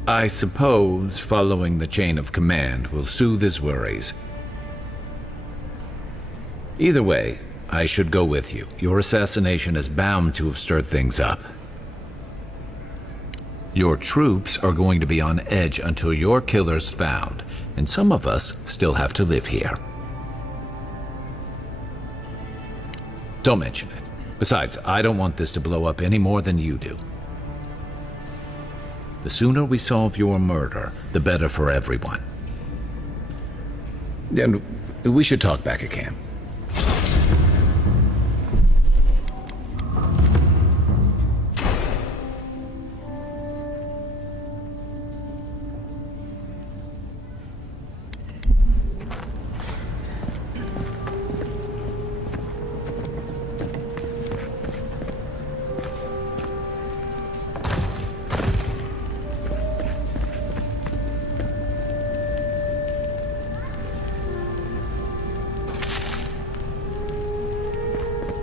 I suppose following the chain of command will soothe his worries. Either way, I should go with you. Your assassination is bound to have stirred things up. Your troops are going to be on edge until your killer's found, and some of us still have to live here. Don't mention it. Besides, I don't want this to blow up any more than you do. The sooner we solve your murder, the better for everyone. And we should talk back at camp.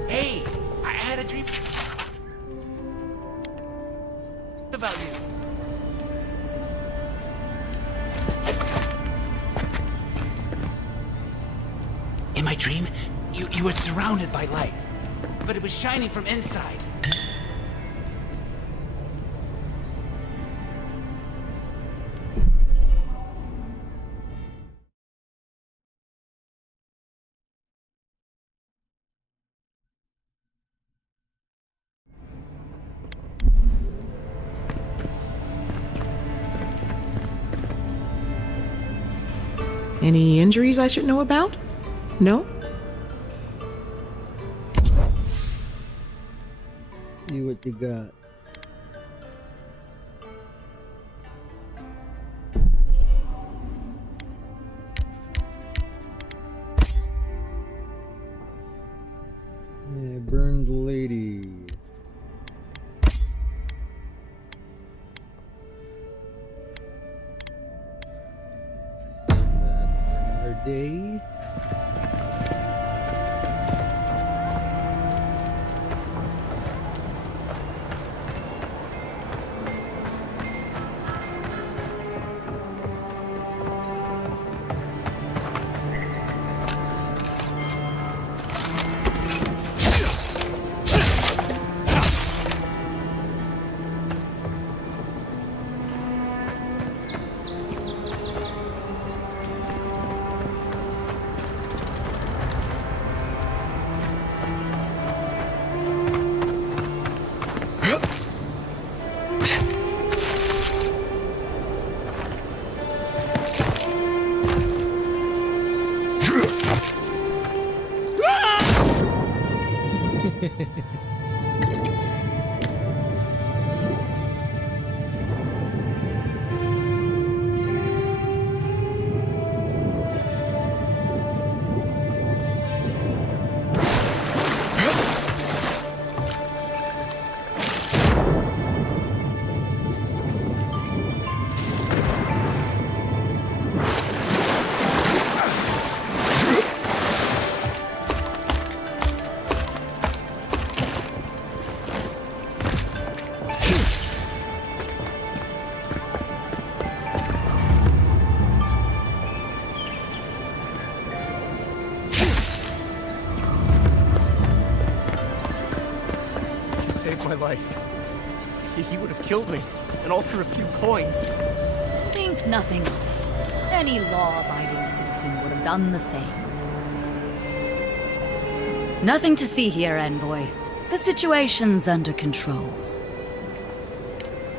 Hey, I had a dream about you. In my dream, you were surrounded by light, but it was shining from inside. Any injuries I should know about? No? See what you got. Yeah, burned lady. Day. My life. He would have killed me, and all for a few coins. Think nothing of it. Any law-abiding citizen would have done the same. Nothing to see here, Envoy. The situation's under control.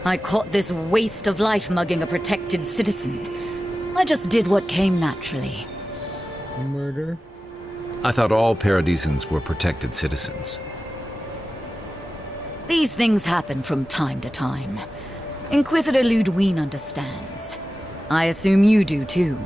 I caught this waste of life mugging a protected citizen. I just did what came naturally. Murder? I thought all Paradisans were protected citizens. These things happen from time to time. Inquisitor Ludwine understands. I assume you do too.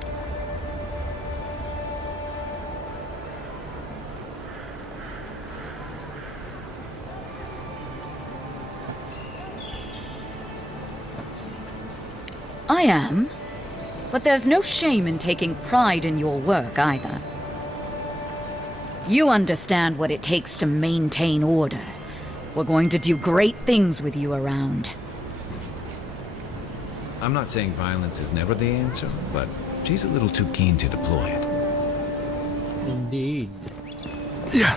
I am. But there's no shame in taking pride in your work either. You understand what it takes to maintain order. We're going to do great things with you around. I'm not saying violence is never the answer, but she's a little too keen to deploy it. Indeed. Yeah.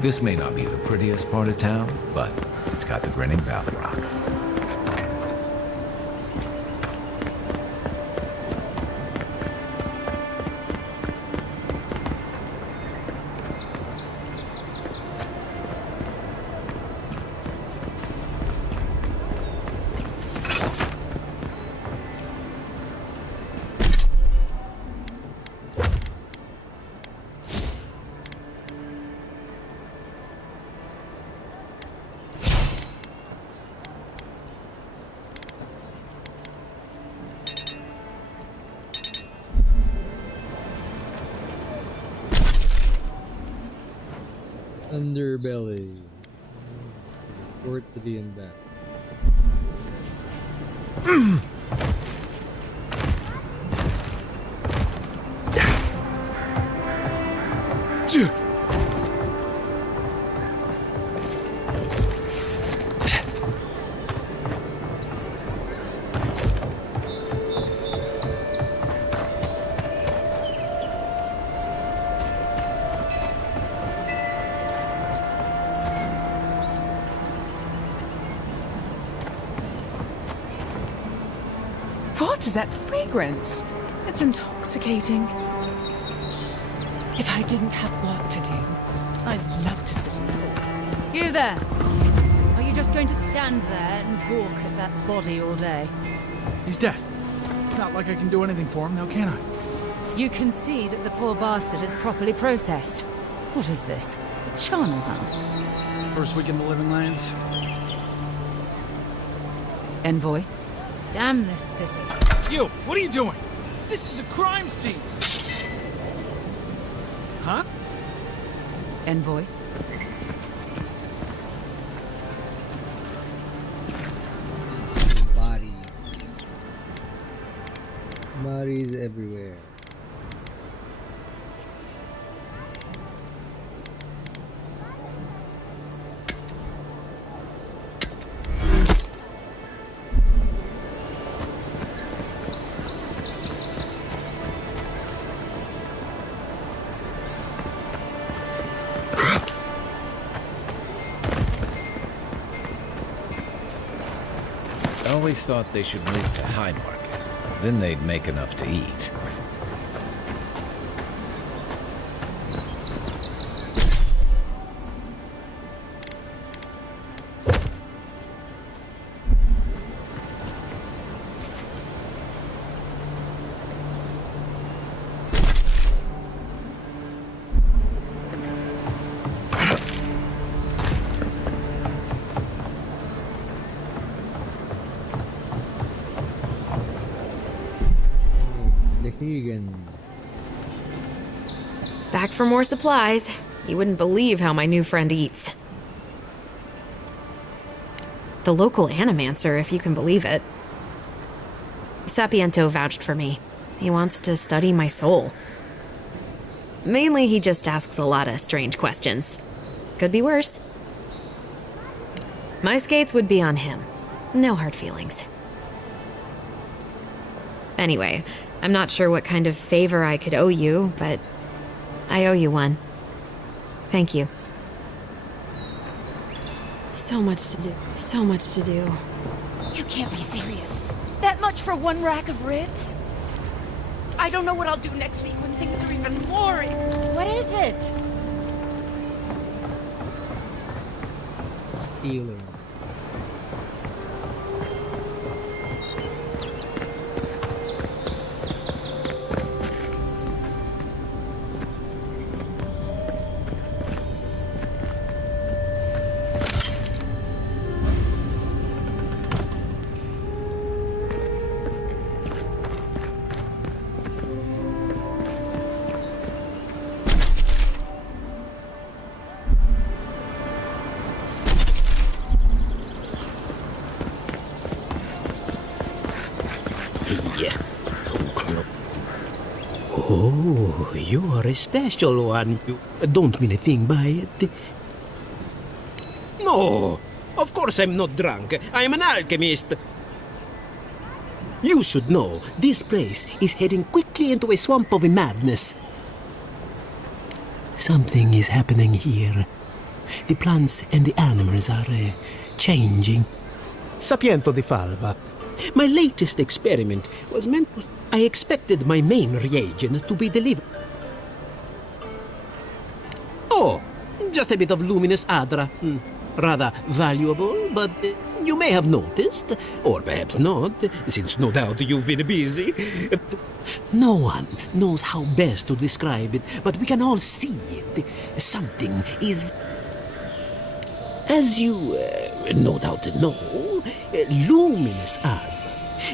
This may not be the prettiest part of town, but it's got the grinning Valley Rock. Underbelly. Report to the ambassador. What is that fragrance? It's intoxicating. If I didn't have work to do, I'd love to sit and talk. You there! Are you just going to stand there and gawk at that body all day? He's dead. It's not like I can do anything for him now, can I? You can see that the poor bastard is properly processed. What is this? A charnel house? First week in the Living Lands. Envoy? Damn this city. You, what are you doing? This is a crime scene! Huh? Envoy? Bodies. Bodies everywhere. I always thought they should move to High Market. Then they'd make enough to eat. Back for more supplies. You wouldn't believe how my new friend eats. The local animancer, if you can believe it. Sapiento vouched for me. He wants to study my soul. Mainly, he just asks a lot of strange questions. Could be worse. My skates would be on him. No hard feelings. Anyway, I'm not sure what kind of favor I could owe you, but I owe you one. Thank you. So much to do. So much to do. You can't be serious. That much for one rack of ribs? I don't know what I'll do next week when things are even more. What is it? Stealing. Oh, you are a special one. You don't mean a thing by it. No, of course I'm not drunk. I am an alchemist. You should know, this place is heading quickly into a swamp of madness. Something is happening here. The plants and the animals are changing. Sapiento di falva. My latest experiment was meant to... I expected my main reagent to be delivered. Oh, just a bit of luminous Aedyr. Rather valuable, but you may have noticed, or perhaps not, since no doubt you've been busy. No one knows how best to describe it, but we can all see it. Something is... As you no doubt know, luminous Aedyr.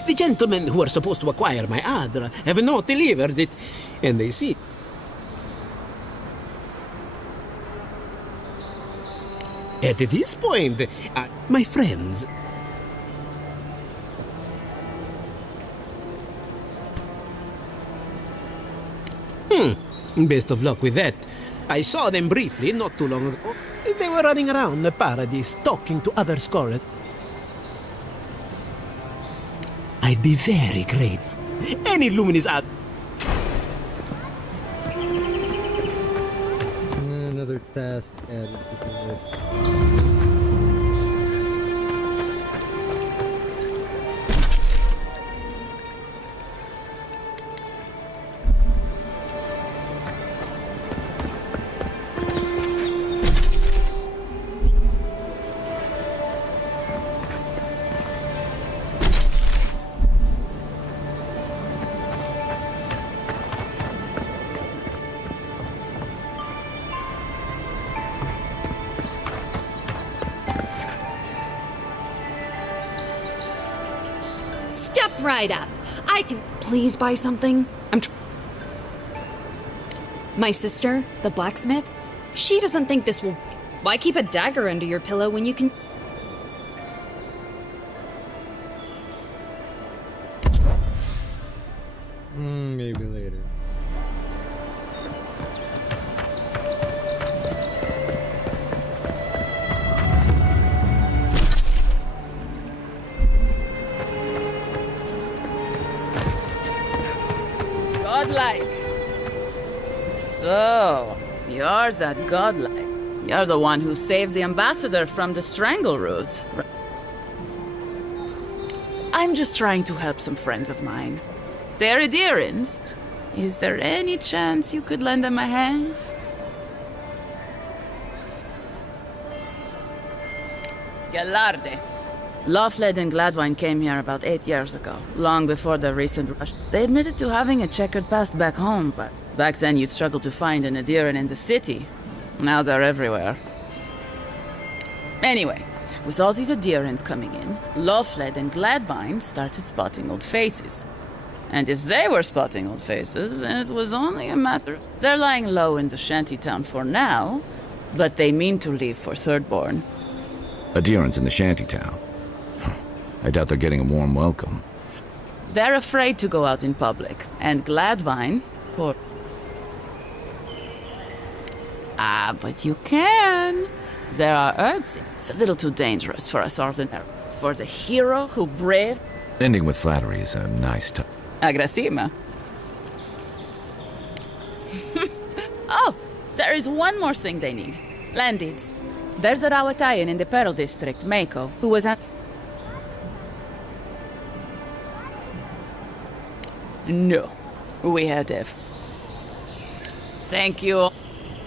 The gentlemen who are supposed to acquire my Aedyr have not delivered it, and they see... At this point, my friends... Best of luck with that. I saw them briefly not too long ago. They were running around the paradise, talking to other scholars. I'd be very grateful. Any luminous ad... Another task added to the list. Step right up. I can please buy something. My sister, the blacksmith, she doesn't think this will... Why keep a dagger under your pillow when you can... Maybe later. Godlike. So, you're that godlike. You're the one who saves the ambassador from the strangle roots. I'm just trying to help some friends of mine. They're Aedyrians. Is there any chance you could lend them a hand? Gallarde. Loftlead and Gladwine came here about 8 years ago, long before the recent rush. They admitted to having a checkered past back home, but back then you'd struggle to find an Aedyrian in the city. Now they're everywhere. Anyway, with all these Aedyrians coming in, Loftlead and Gladwine started spotting old faces. And if they were spotting old faces, it was only a matter... They're lying low in the shantytown for now, but they mean to leave for Thirdborn. Aedyrians in the shantytown? I doubt they're getting a warm welcome. They're afraid to go out in public, and Gladwine, poor... But you can. There are herbs. It's a little too dangerous for us ordinary. For the hero who braved... Ending with flattery is a nice touch. Agrasima. Oh, there is one more thing they need. Land deeds. There's a Rawatayan in the Pearl District, Mako, who was at... No. We had F. Thank you.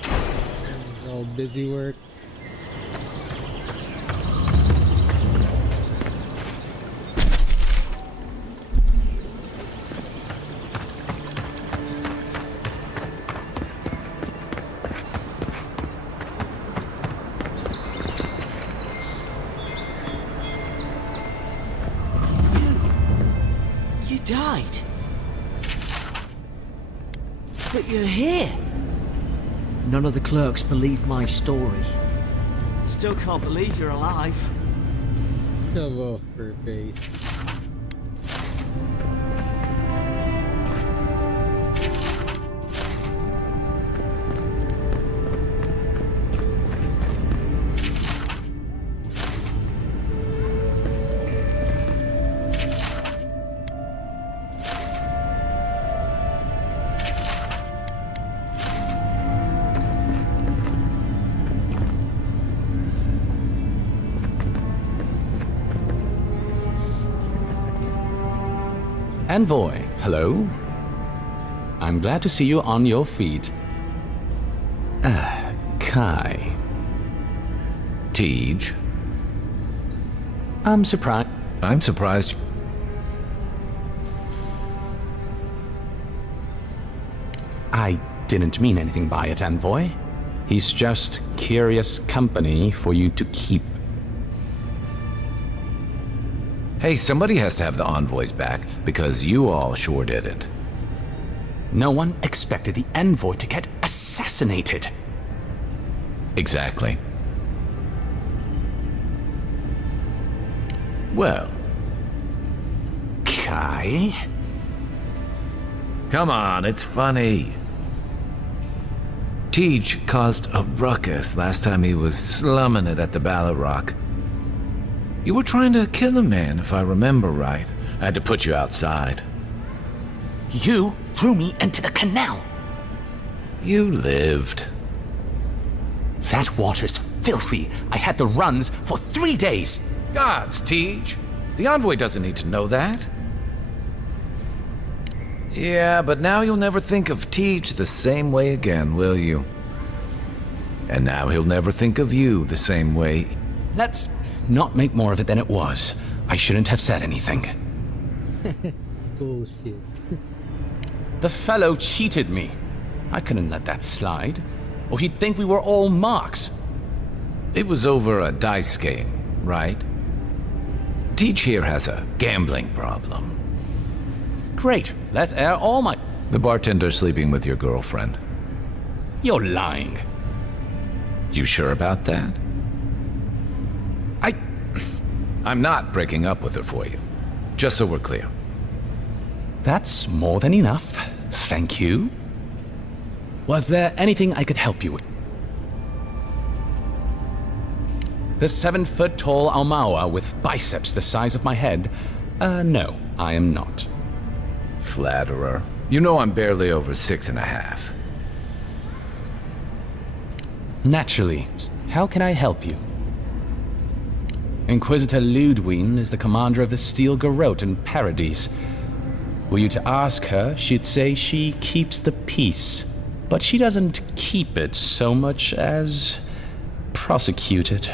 It's all busy work. You died. But you're here. None of the clerks believe my story. Still can't believe you're alive. Shove off her face. Envoy, hello. I'm glad to see you on your feet. Kai. Tej. I'm surprised. I'm surprised. I didn't mean anything by it, Envoy. He's just curious company for you to keep. Hey, somebody has to have the envoys back, because you all sure didn't. No one expected the Envoy to get assassinated. Exactly. Well. Kai? Come on, it's funny. Tej caused a ruckus last time he was slumming it at the Ballot Rock. You were trying to kill a man, if I remember right. I had to put you outside. You threw me into the canal. You lived. That water's filthy. I had the runs for 3 days. Gods, Tej. The envoy doesn't need to know that. Yeah, but now you'll never think of Tej the same way again, will you? And now he'll never think of you the same way. Let's not make more of it than it was. I shouldn't have said anything. Bullshit. The fellow cheated me. I couldn't let that slide. Or he'd think we were all marks. It was over a dice game, right? Tej here has a gambling problem. Great. Let's air all my... The bartender's sleeping with your girlfriend. You're lying. You sure about that? I'm not breaking up with her for you. Just so we're clear. That's more than enough. Thank you. Was there anything I could help you with? The 7-foot-tall Aumaua with biceps the size of my head? No, I am not. Flatterer. You know I'm barely over 6.5. Naturally. How can I help you? Inquisitor Ludwine is the commander of the Steel Garrote in Paradise. Were you to ask her, she'd say she keeps the peace. But she doesn't keep it so much as prosecute it.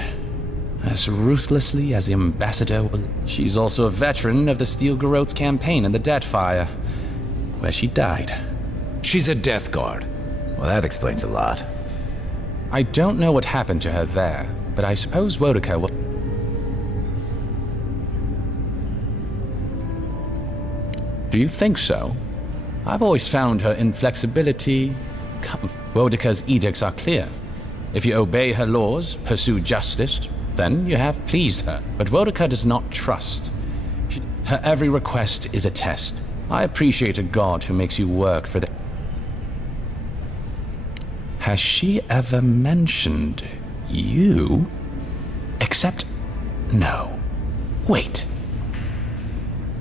As ruthlessly as the ambassador will. She's also a veteran of the Steel Garrote's campaign in the Deadfire, where she died. She's a Death Guard. Well, that explains a lot. I don't know what happened to her there, but I suppose Wodica will... Do you think so? I've always found her inflexibility... Wodica's edicts are clear. If you obey her laws, pursue justice, then you have pleased her. But Wodica does not trust. Her every request is a test. I appreciate a god who makes you work for the... Has she ever mentioned you? Except... no. Wait.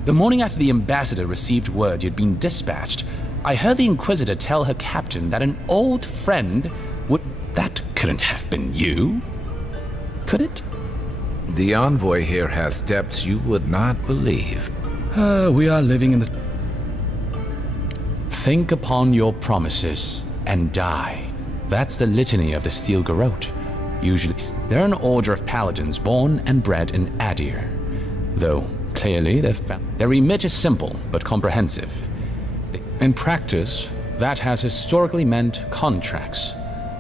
The morning after the ambassador received word you'd been dispatched, I heard the Inquisitor tell her captain that an old friend would... That couldn't have been you. Could it? The envoy here has depths you would not believe. We are living in the... Think upon your promises and die. That's the litany of the Steel Garrote. Usually, they're an order of paladins born and bred in Aedyr. Though, clearly, their remit is simple but comprehensive. In practice, that has historically meant contracts.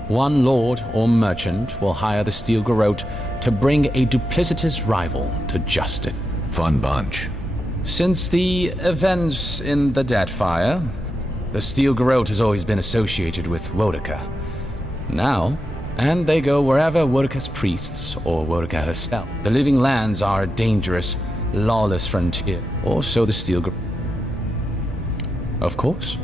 One lord or merchant will hire the Steel Garrote to bring a duplicitous rival to justice. Fun bunch. Since the events in the Deadfire, the Steel Garrote has always been associated with Wodica. Now, and they go wherever Wodica's priests or Wodica herself. The Living Lands are a dangerous, lawless frontier, or so the Steel Garrote. Of course.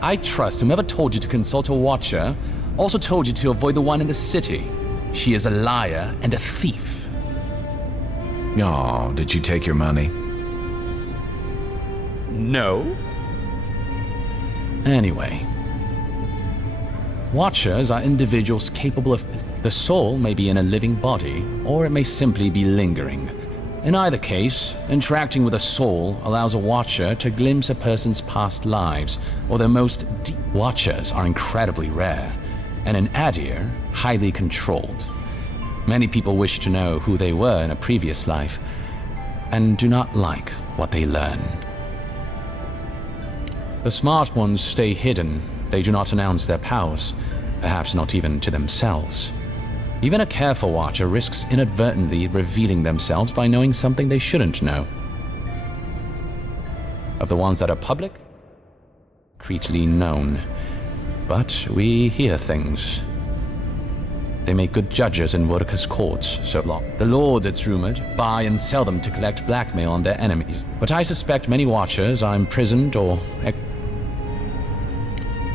I trust whomever told you to consult a watcher also told you to avoid the one in the city. She is a liar and a thief. Oh, did you take your money? No. Anyway. Watchers are individuals capable of... The soul may be in a living body, or it may simply be lingering. In either case, interacting with a soul allows a Watcher to glimpse a person's past lives, or their most deep. Watchers are incredibly rare, and in Aedyr, highly controlled. Many people wish to know who they were in a previous life, and do not like what they learn. The smart ones stay hidden. They do not announce their powers, perhaps not even to themselves. Even a careful Watcher risks inadvertently revealing themselves by knowing something they shouldn't know. Of the ones that are public, concretely known. But we hear things. They make good judges in Wurka's courts, so long. The lords, it's rumored, buy and sell them to collect blackmail on their enemies. But I suspect many Watchers are imprisoned or...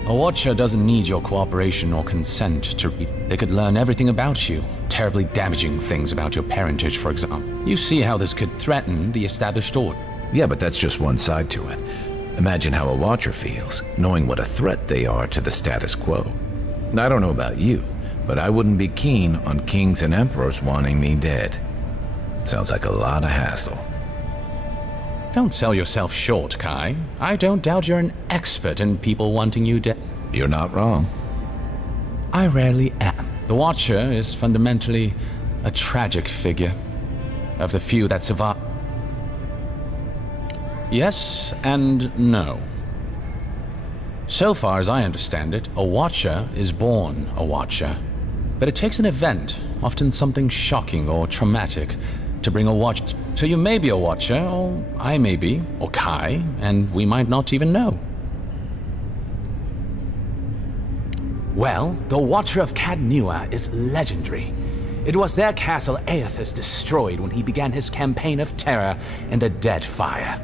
A Watcher doesn't need your cooperation or consent to read. They could learn everything about you, terribly damaging things about your parentage, for example. You see how this could threaten the established order. Yeah, but that's just one side to it. Imagine how a Watcher feels, knowing what a threat they are to the status quo. I don't know about you, but I wouldn't be keen on kings and emperors wanting me dead. Sounds like a lot of hassle. Don't sell yourself short, Kai. I don't doubt you're an expert in people wanting you dead. You're not wrong. I rarely am. The Watcher is fundamentally a tragic figure. Of the few that survive. Yes and no. So far as I understand it, a Watcher is born a Watcher. But it takes an event, often something shocking or traumatic, to bring a Watcher. So you may be a Watcher, or I may be, or Kai, and we might not even know. Well, the Watcher of Cadnua is legendary. It was their castle Aethys destroyed when he began his campaign of terror in the Dead Fire.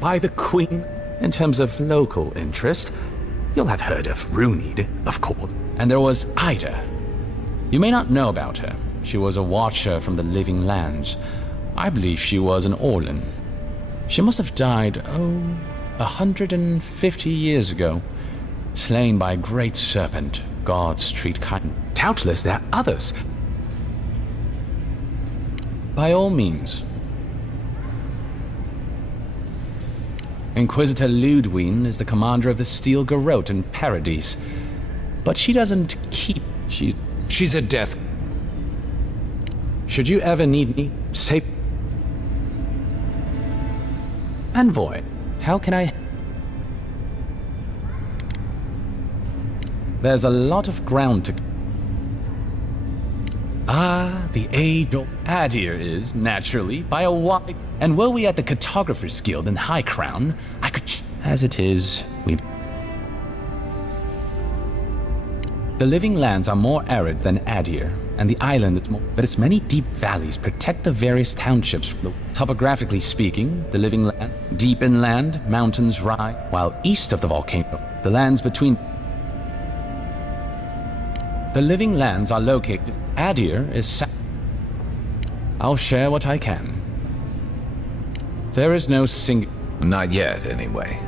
By the Queen. In terms of local interest, you'll have heard of Runid, of course. And there was Aedyr. You may not know about her. She was a Watcher from the Living Lands. I believe she was an Orlan. She must have died, 150 years ago. Slain by a great serpent. Gods treat kind. Doubtless there are others. By all means. Inquisitor Ludwine is the commander of the Steel Garrote in Paradise. But she doesn't keep... She's a death... Should you ever need me, say... Envoy, how can I... There's a lot of ground to... Ah, the age-old... Aedyr is, naturally, by a wide... And were we at the Cartographers Guild in High Crown, I could... As it is, we... The Living Lands are more arid than Aedyr, and the island is more... But its many deep valleys protect the various townships from the... Topographically speaking, the Living Land... Deep inland, mountains rise, while east of the volcano, the lands between... The Living Lands are located... Aedyr is... I'll share what I can. There is no Not yet, anyway.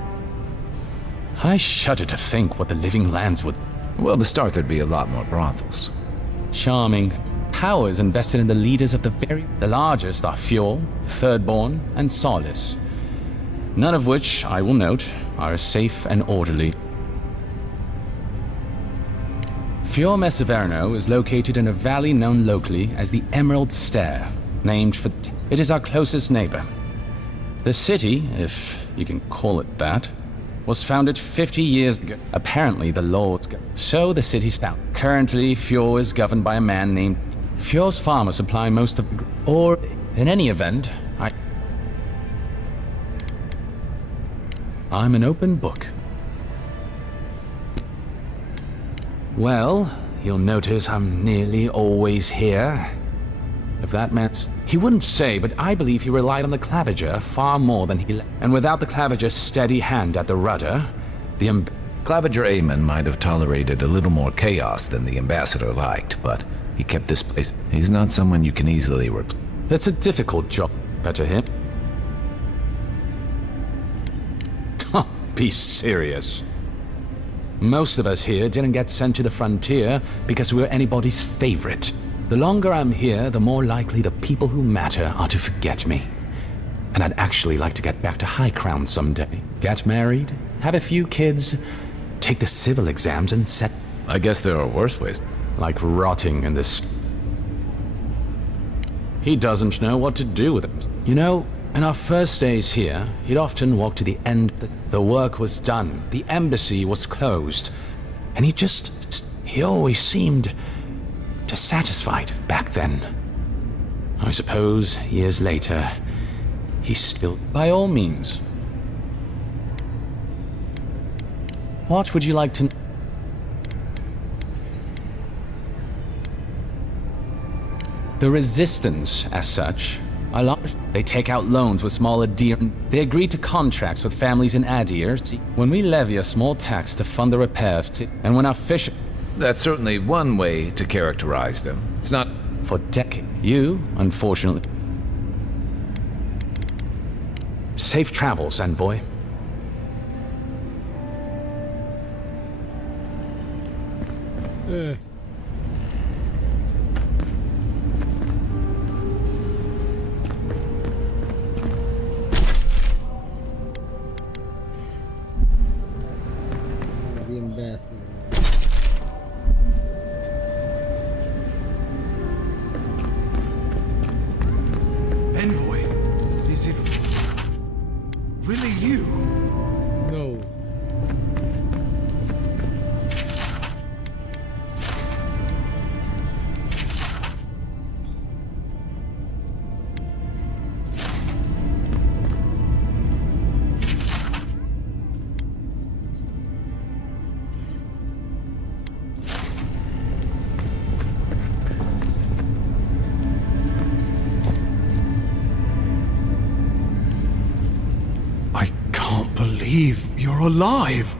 I shudder to think what the Living Lands would... Well, to start, there'd be a lot more brothels. Charming. Powers invested in the leaders of the largest are Fjord, Thirdborn, and Solace. None of which, I will note, are safe and orderly. Fior Messaverno is located in a valley known locally as the Emerald Stair, named for... It is our closest neighbor. The city, if you can call it that, was founded 50 years ago. Apparently the Lords... So the city's founded. Currently, Fior is governed by a man named... Fior's farmers supply most of the... Or, in any event, I'm an open book. Well, you'll notice I'm nearly always here. If that meant... He wouldn't say, but I believe he relied on the Claviger far more than he... And without the Claviger's steady hand at the rudder, the Claviger Aemon might have tolerated a little more chaos than the ambassador liked, but he kept this place... He's not someone you can easily replace. It's a difficult job, better him. Be serious. Most of us here didn't get sent to the frontier because we were anybody's favorite. The longer I'm here, the more likely the people who matter are to forget me. And I'd actually like to get back to High Crown someday. Get married, have a few kids, take the civil exams and set... I guess there are worse ways. Like rotting in this... He doesn't know what to do with it. You know, in our first days here, he'd often walk to the end. The work was done, the embassy was closed, and he always seemed dissatisfied back then. I suppose, years later, he's still... By all means. What would you like to... The resistance, as such, are large. They take out loans with small Aedyr. They agree to contracts with families in Aedyr. When we levy a small tax to fund the repair of and when our fish... That's certainly one way to characterize them. It's not... For decades. You, unfortunately... Safe travels, envoy. Envoy, is it really you? No. You're alive!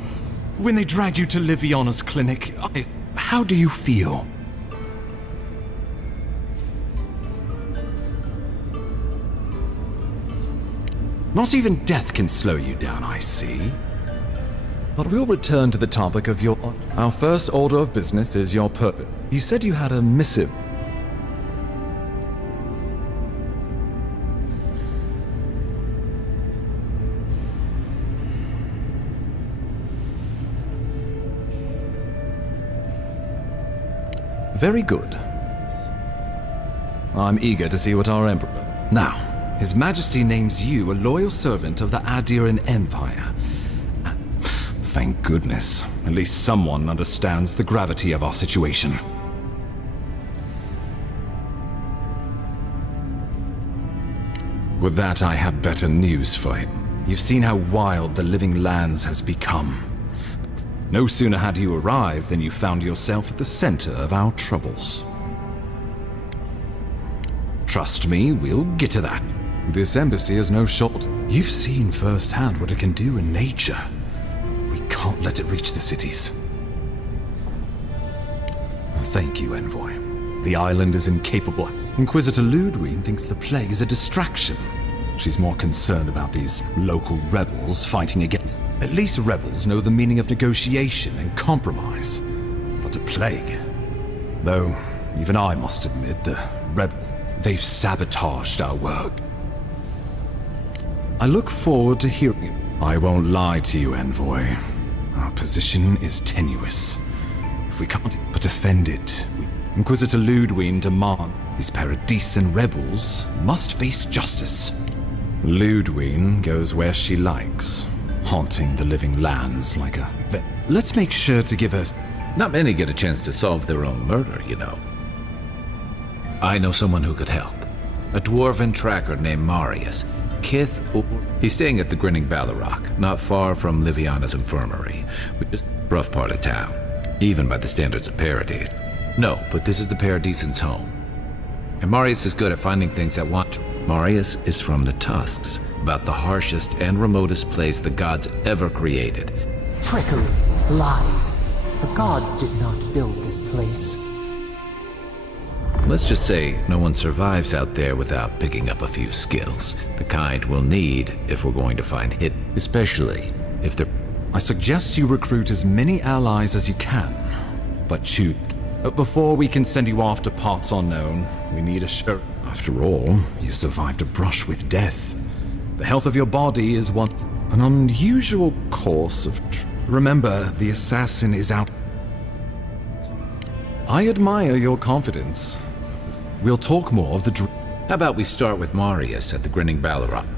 When they dragged you to Liviana's clinic, how do you feel? Not even death can slow you down, I see. But we'll return to the topic of your... Our first order of business is your purpose. You said you had a missive. Very good. I'm eager to see what our Emperor... Now, His Majesty names you a loyal servant of the Aedyr Empire. Thank goodness. At least someone understands the gravity of our situation. With that, I have better news for him. You've seen how wild the Living Lands has become. No sooner had you arrived than you found yourself at the center of our troubles. Trust me, we'll get to that. This embassy is no short. You've seen firsthand what it can do in nature. We can't let it reach the cities. Thank you, Envoy. The island is incapable. Inquisitor Ludwig thinks the plague is a distraction. She's more concerned about these local rebels fighting against... At least rebels know the meaning of negotiation and compromise. But a plague... Though, even I must admit, the they've sabotaged our work. I look forward to hearing it. I won't lie to you, Envoy. Our position is tenuous. If we can't but defend it, Inquisitor Ludwig demands these Paradisian rebels must face justice. Ludwig goes where she likes, haunting the Living Lands like a... Let's make sure to give her... Not many get a chance to solve their own murder, you know. I know someone who could help. A dwarven tracker named Marius. He's staying at the Grinning Ballarrock, not far from Liviana's infirmary, which is a rough part of town, even by the standards of Paradis. No, but this is the Paradisians' home. And Marius is good at finding things that want to. Marius is from the Tusks, about the harshest and remotest place the gods ever created. Trickery, lies. The gods did not build this place. Let's just say no one survives out there without picking up a few skills. The kind we'll need if we're going to find hidden, especially if they're... I suggest you recruit as many allies as you can, but shoot. Before we can send you off to parts unknown, we need a show. After all, you survived a brush with death. The health of your body is an unusual course of remember, the assassin is out. I admire your confidence. We'll talk more of the How about we start with Marius at the Grinning Ballarot?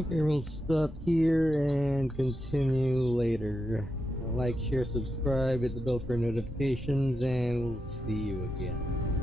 Okay, we'll stop here and continue later. Like, share, subscribe, hit the bell for notifications, and we'll see you again.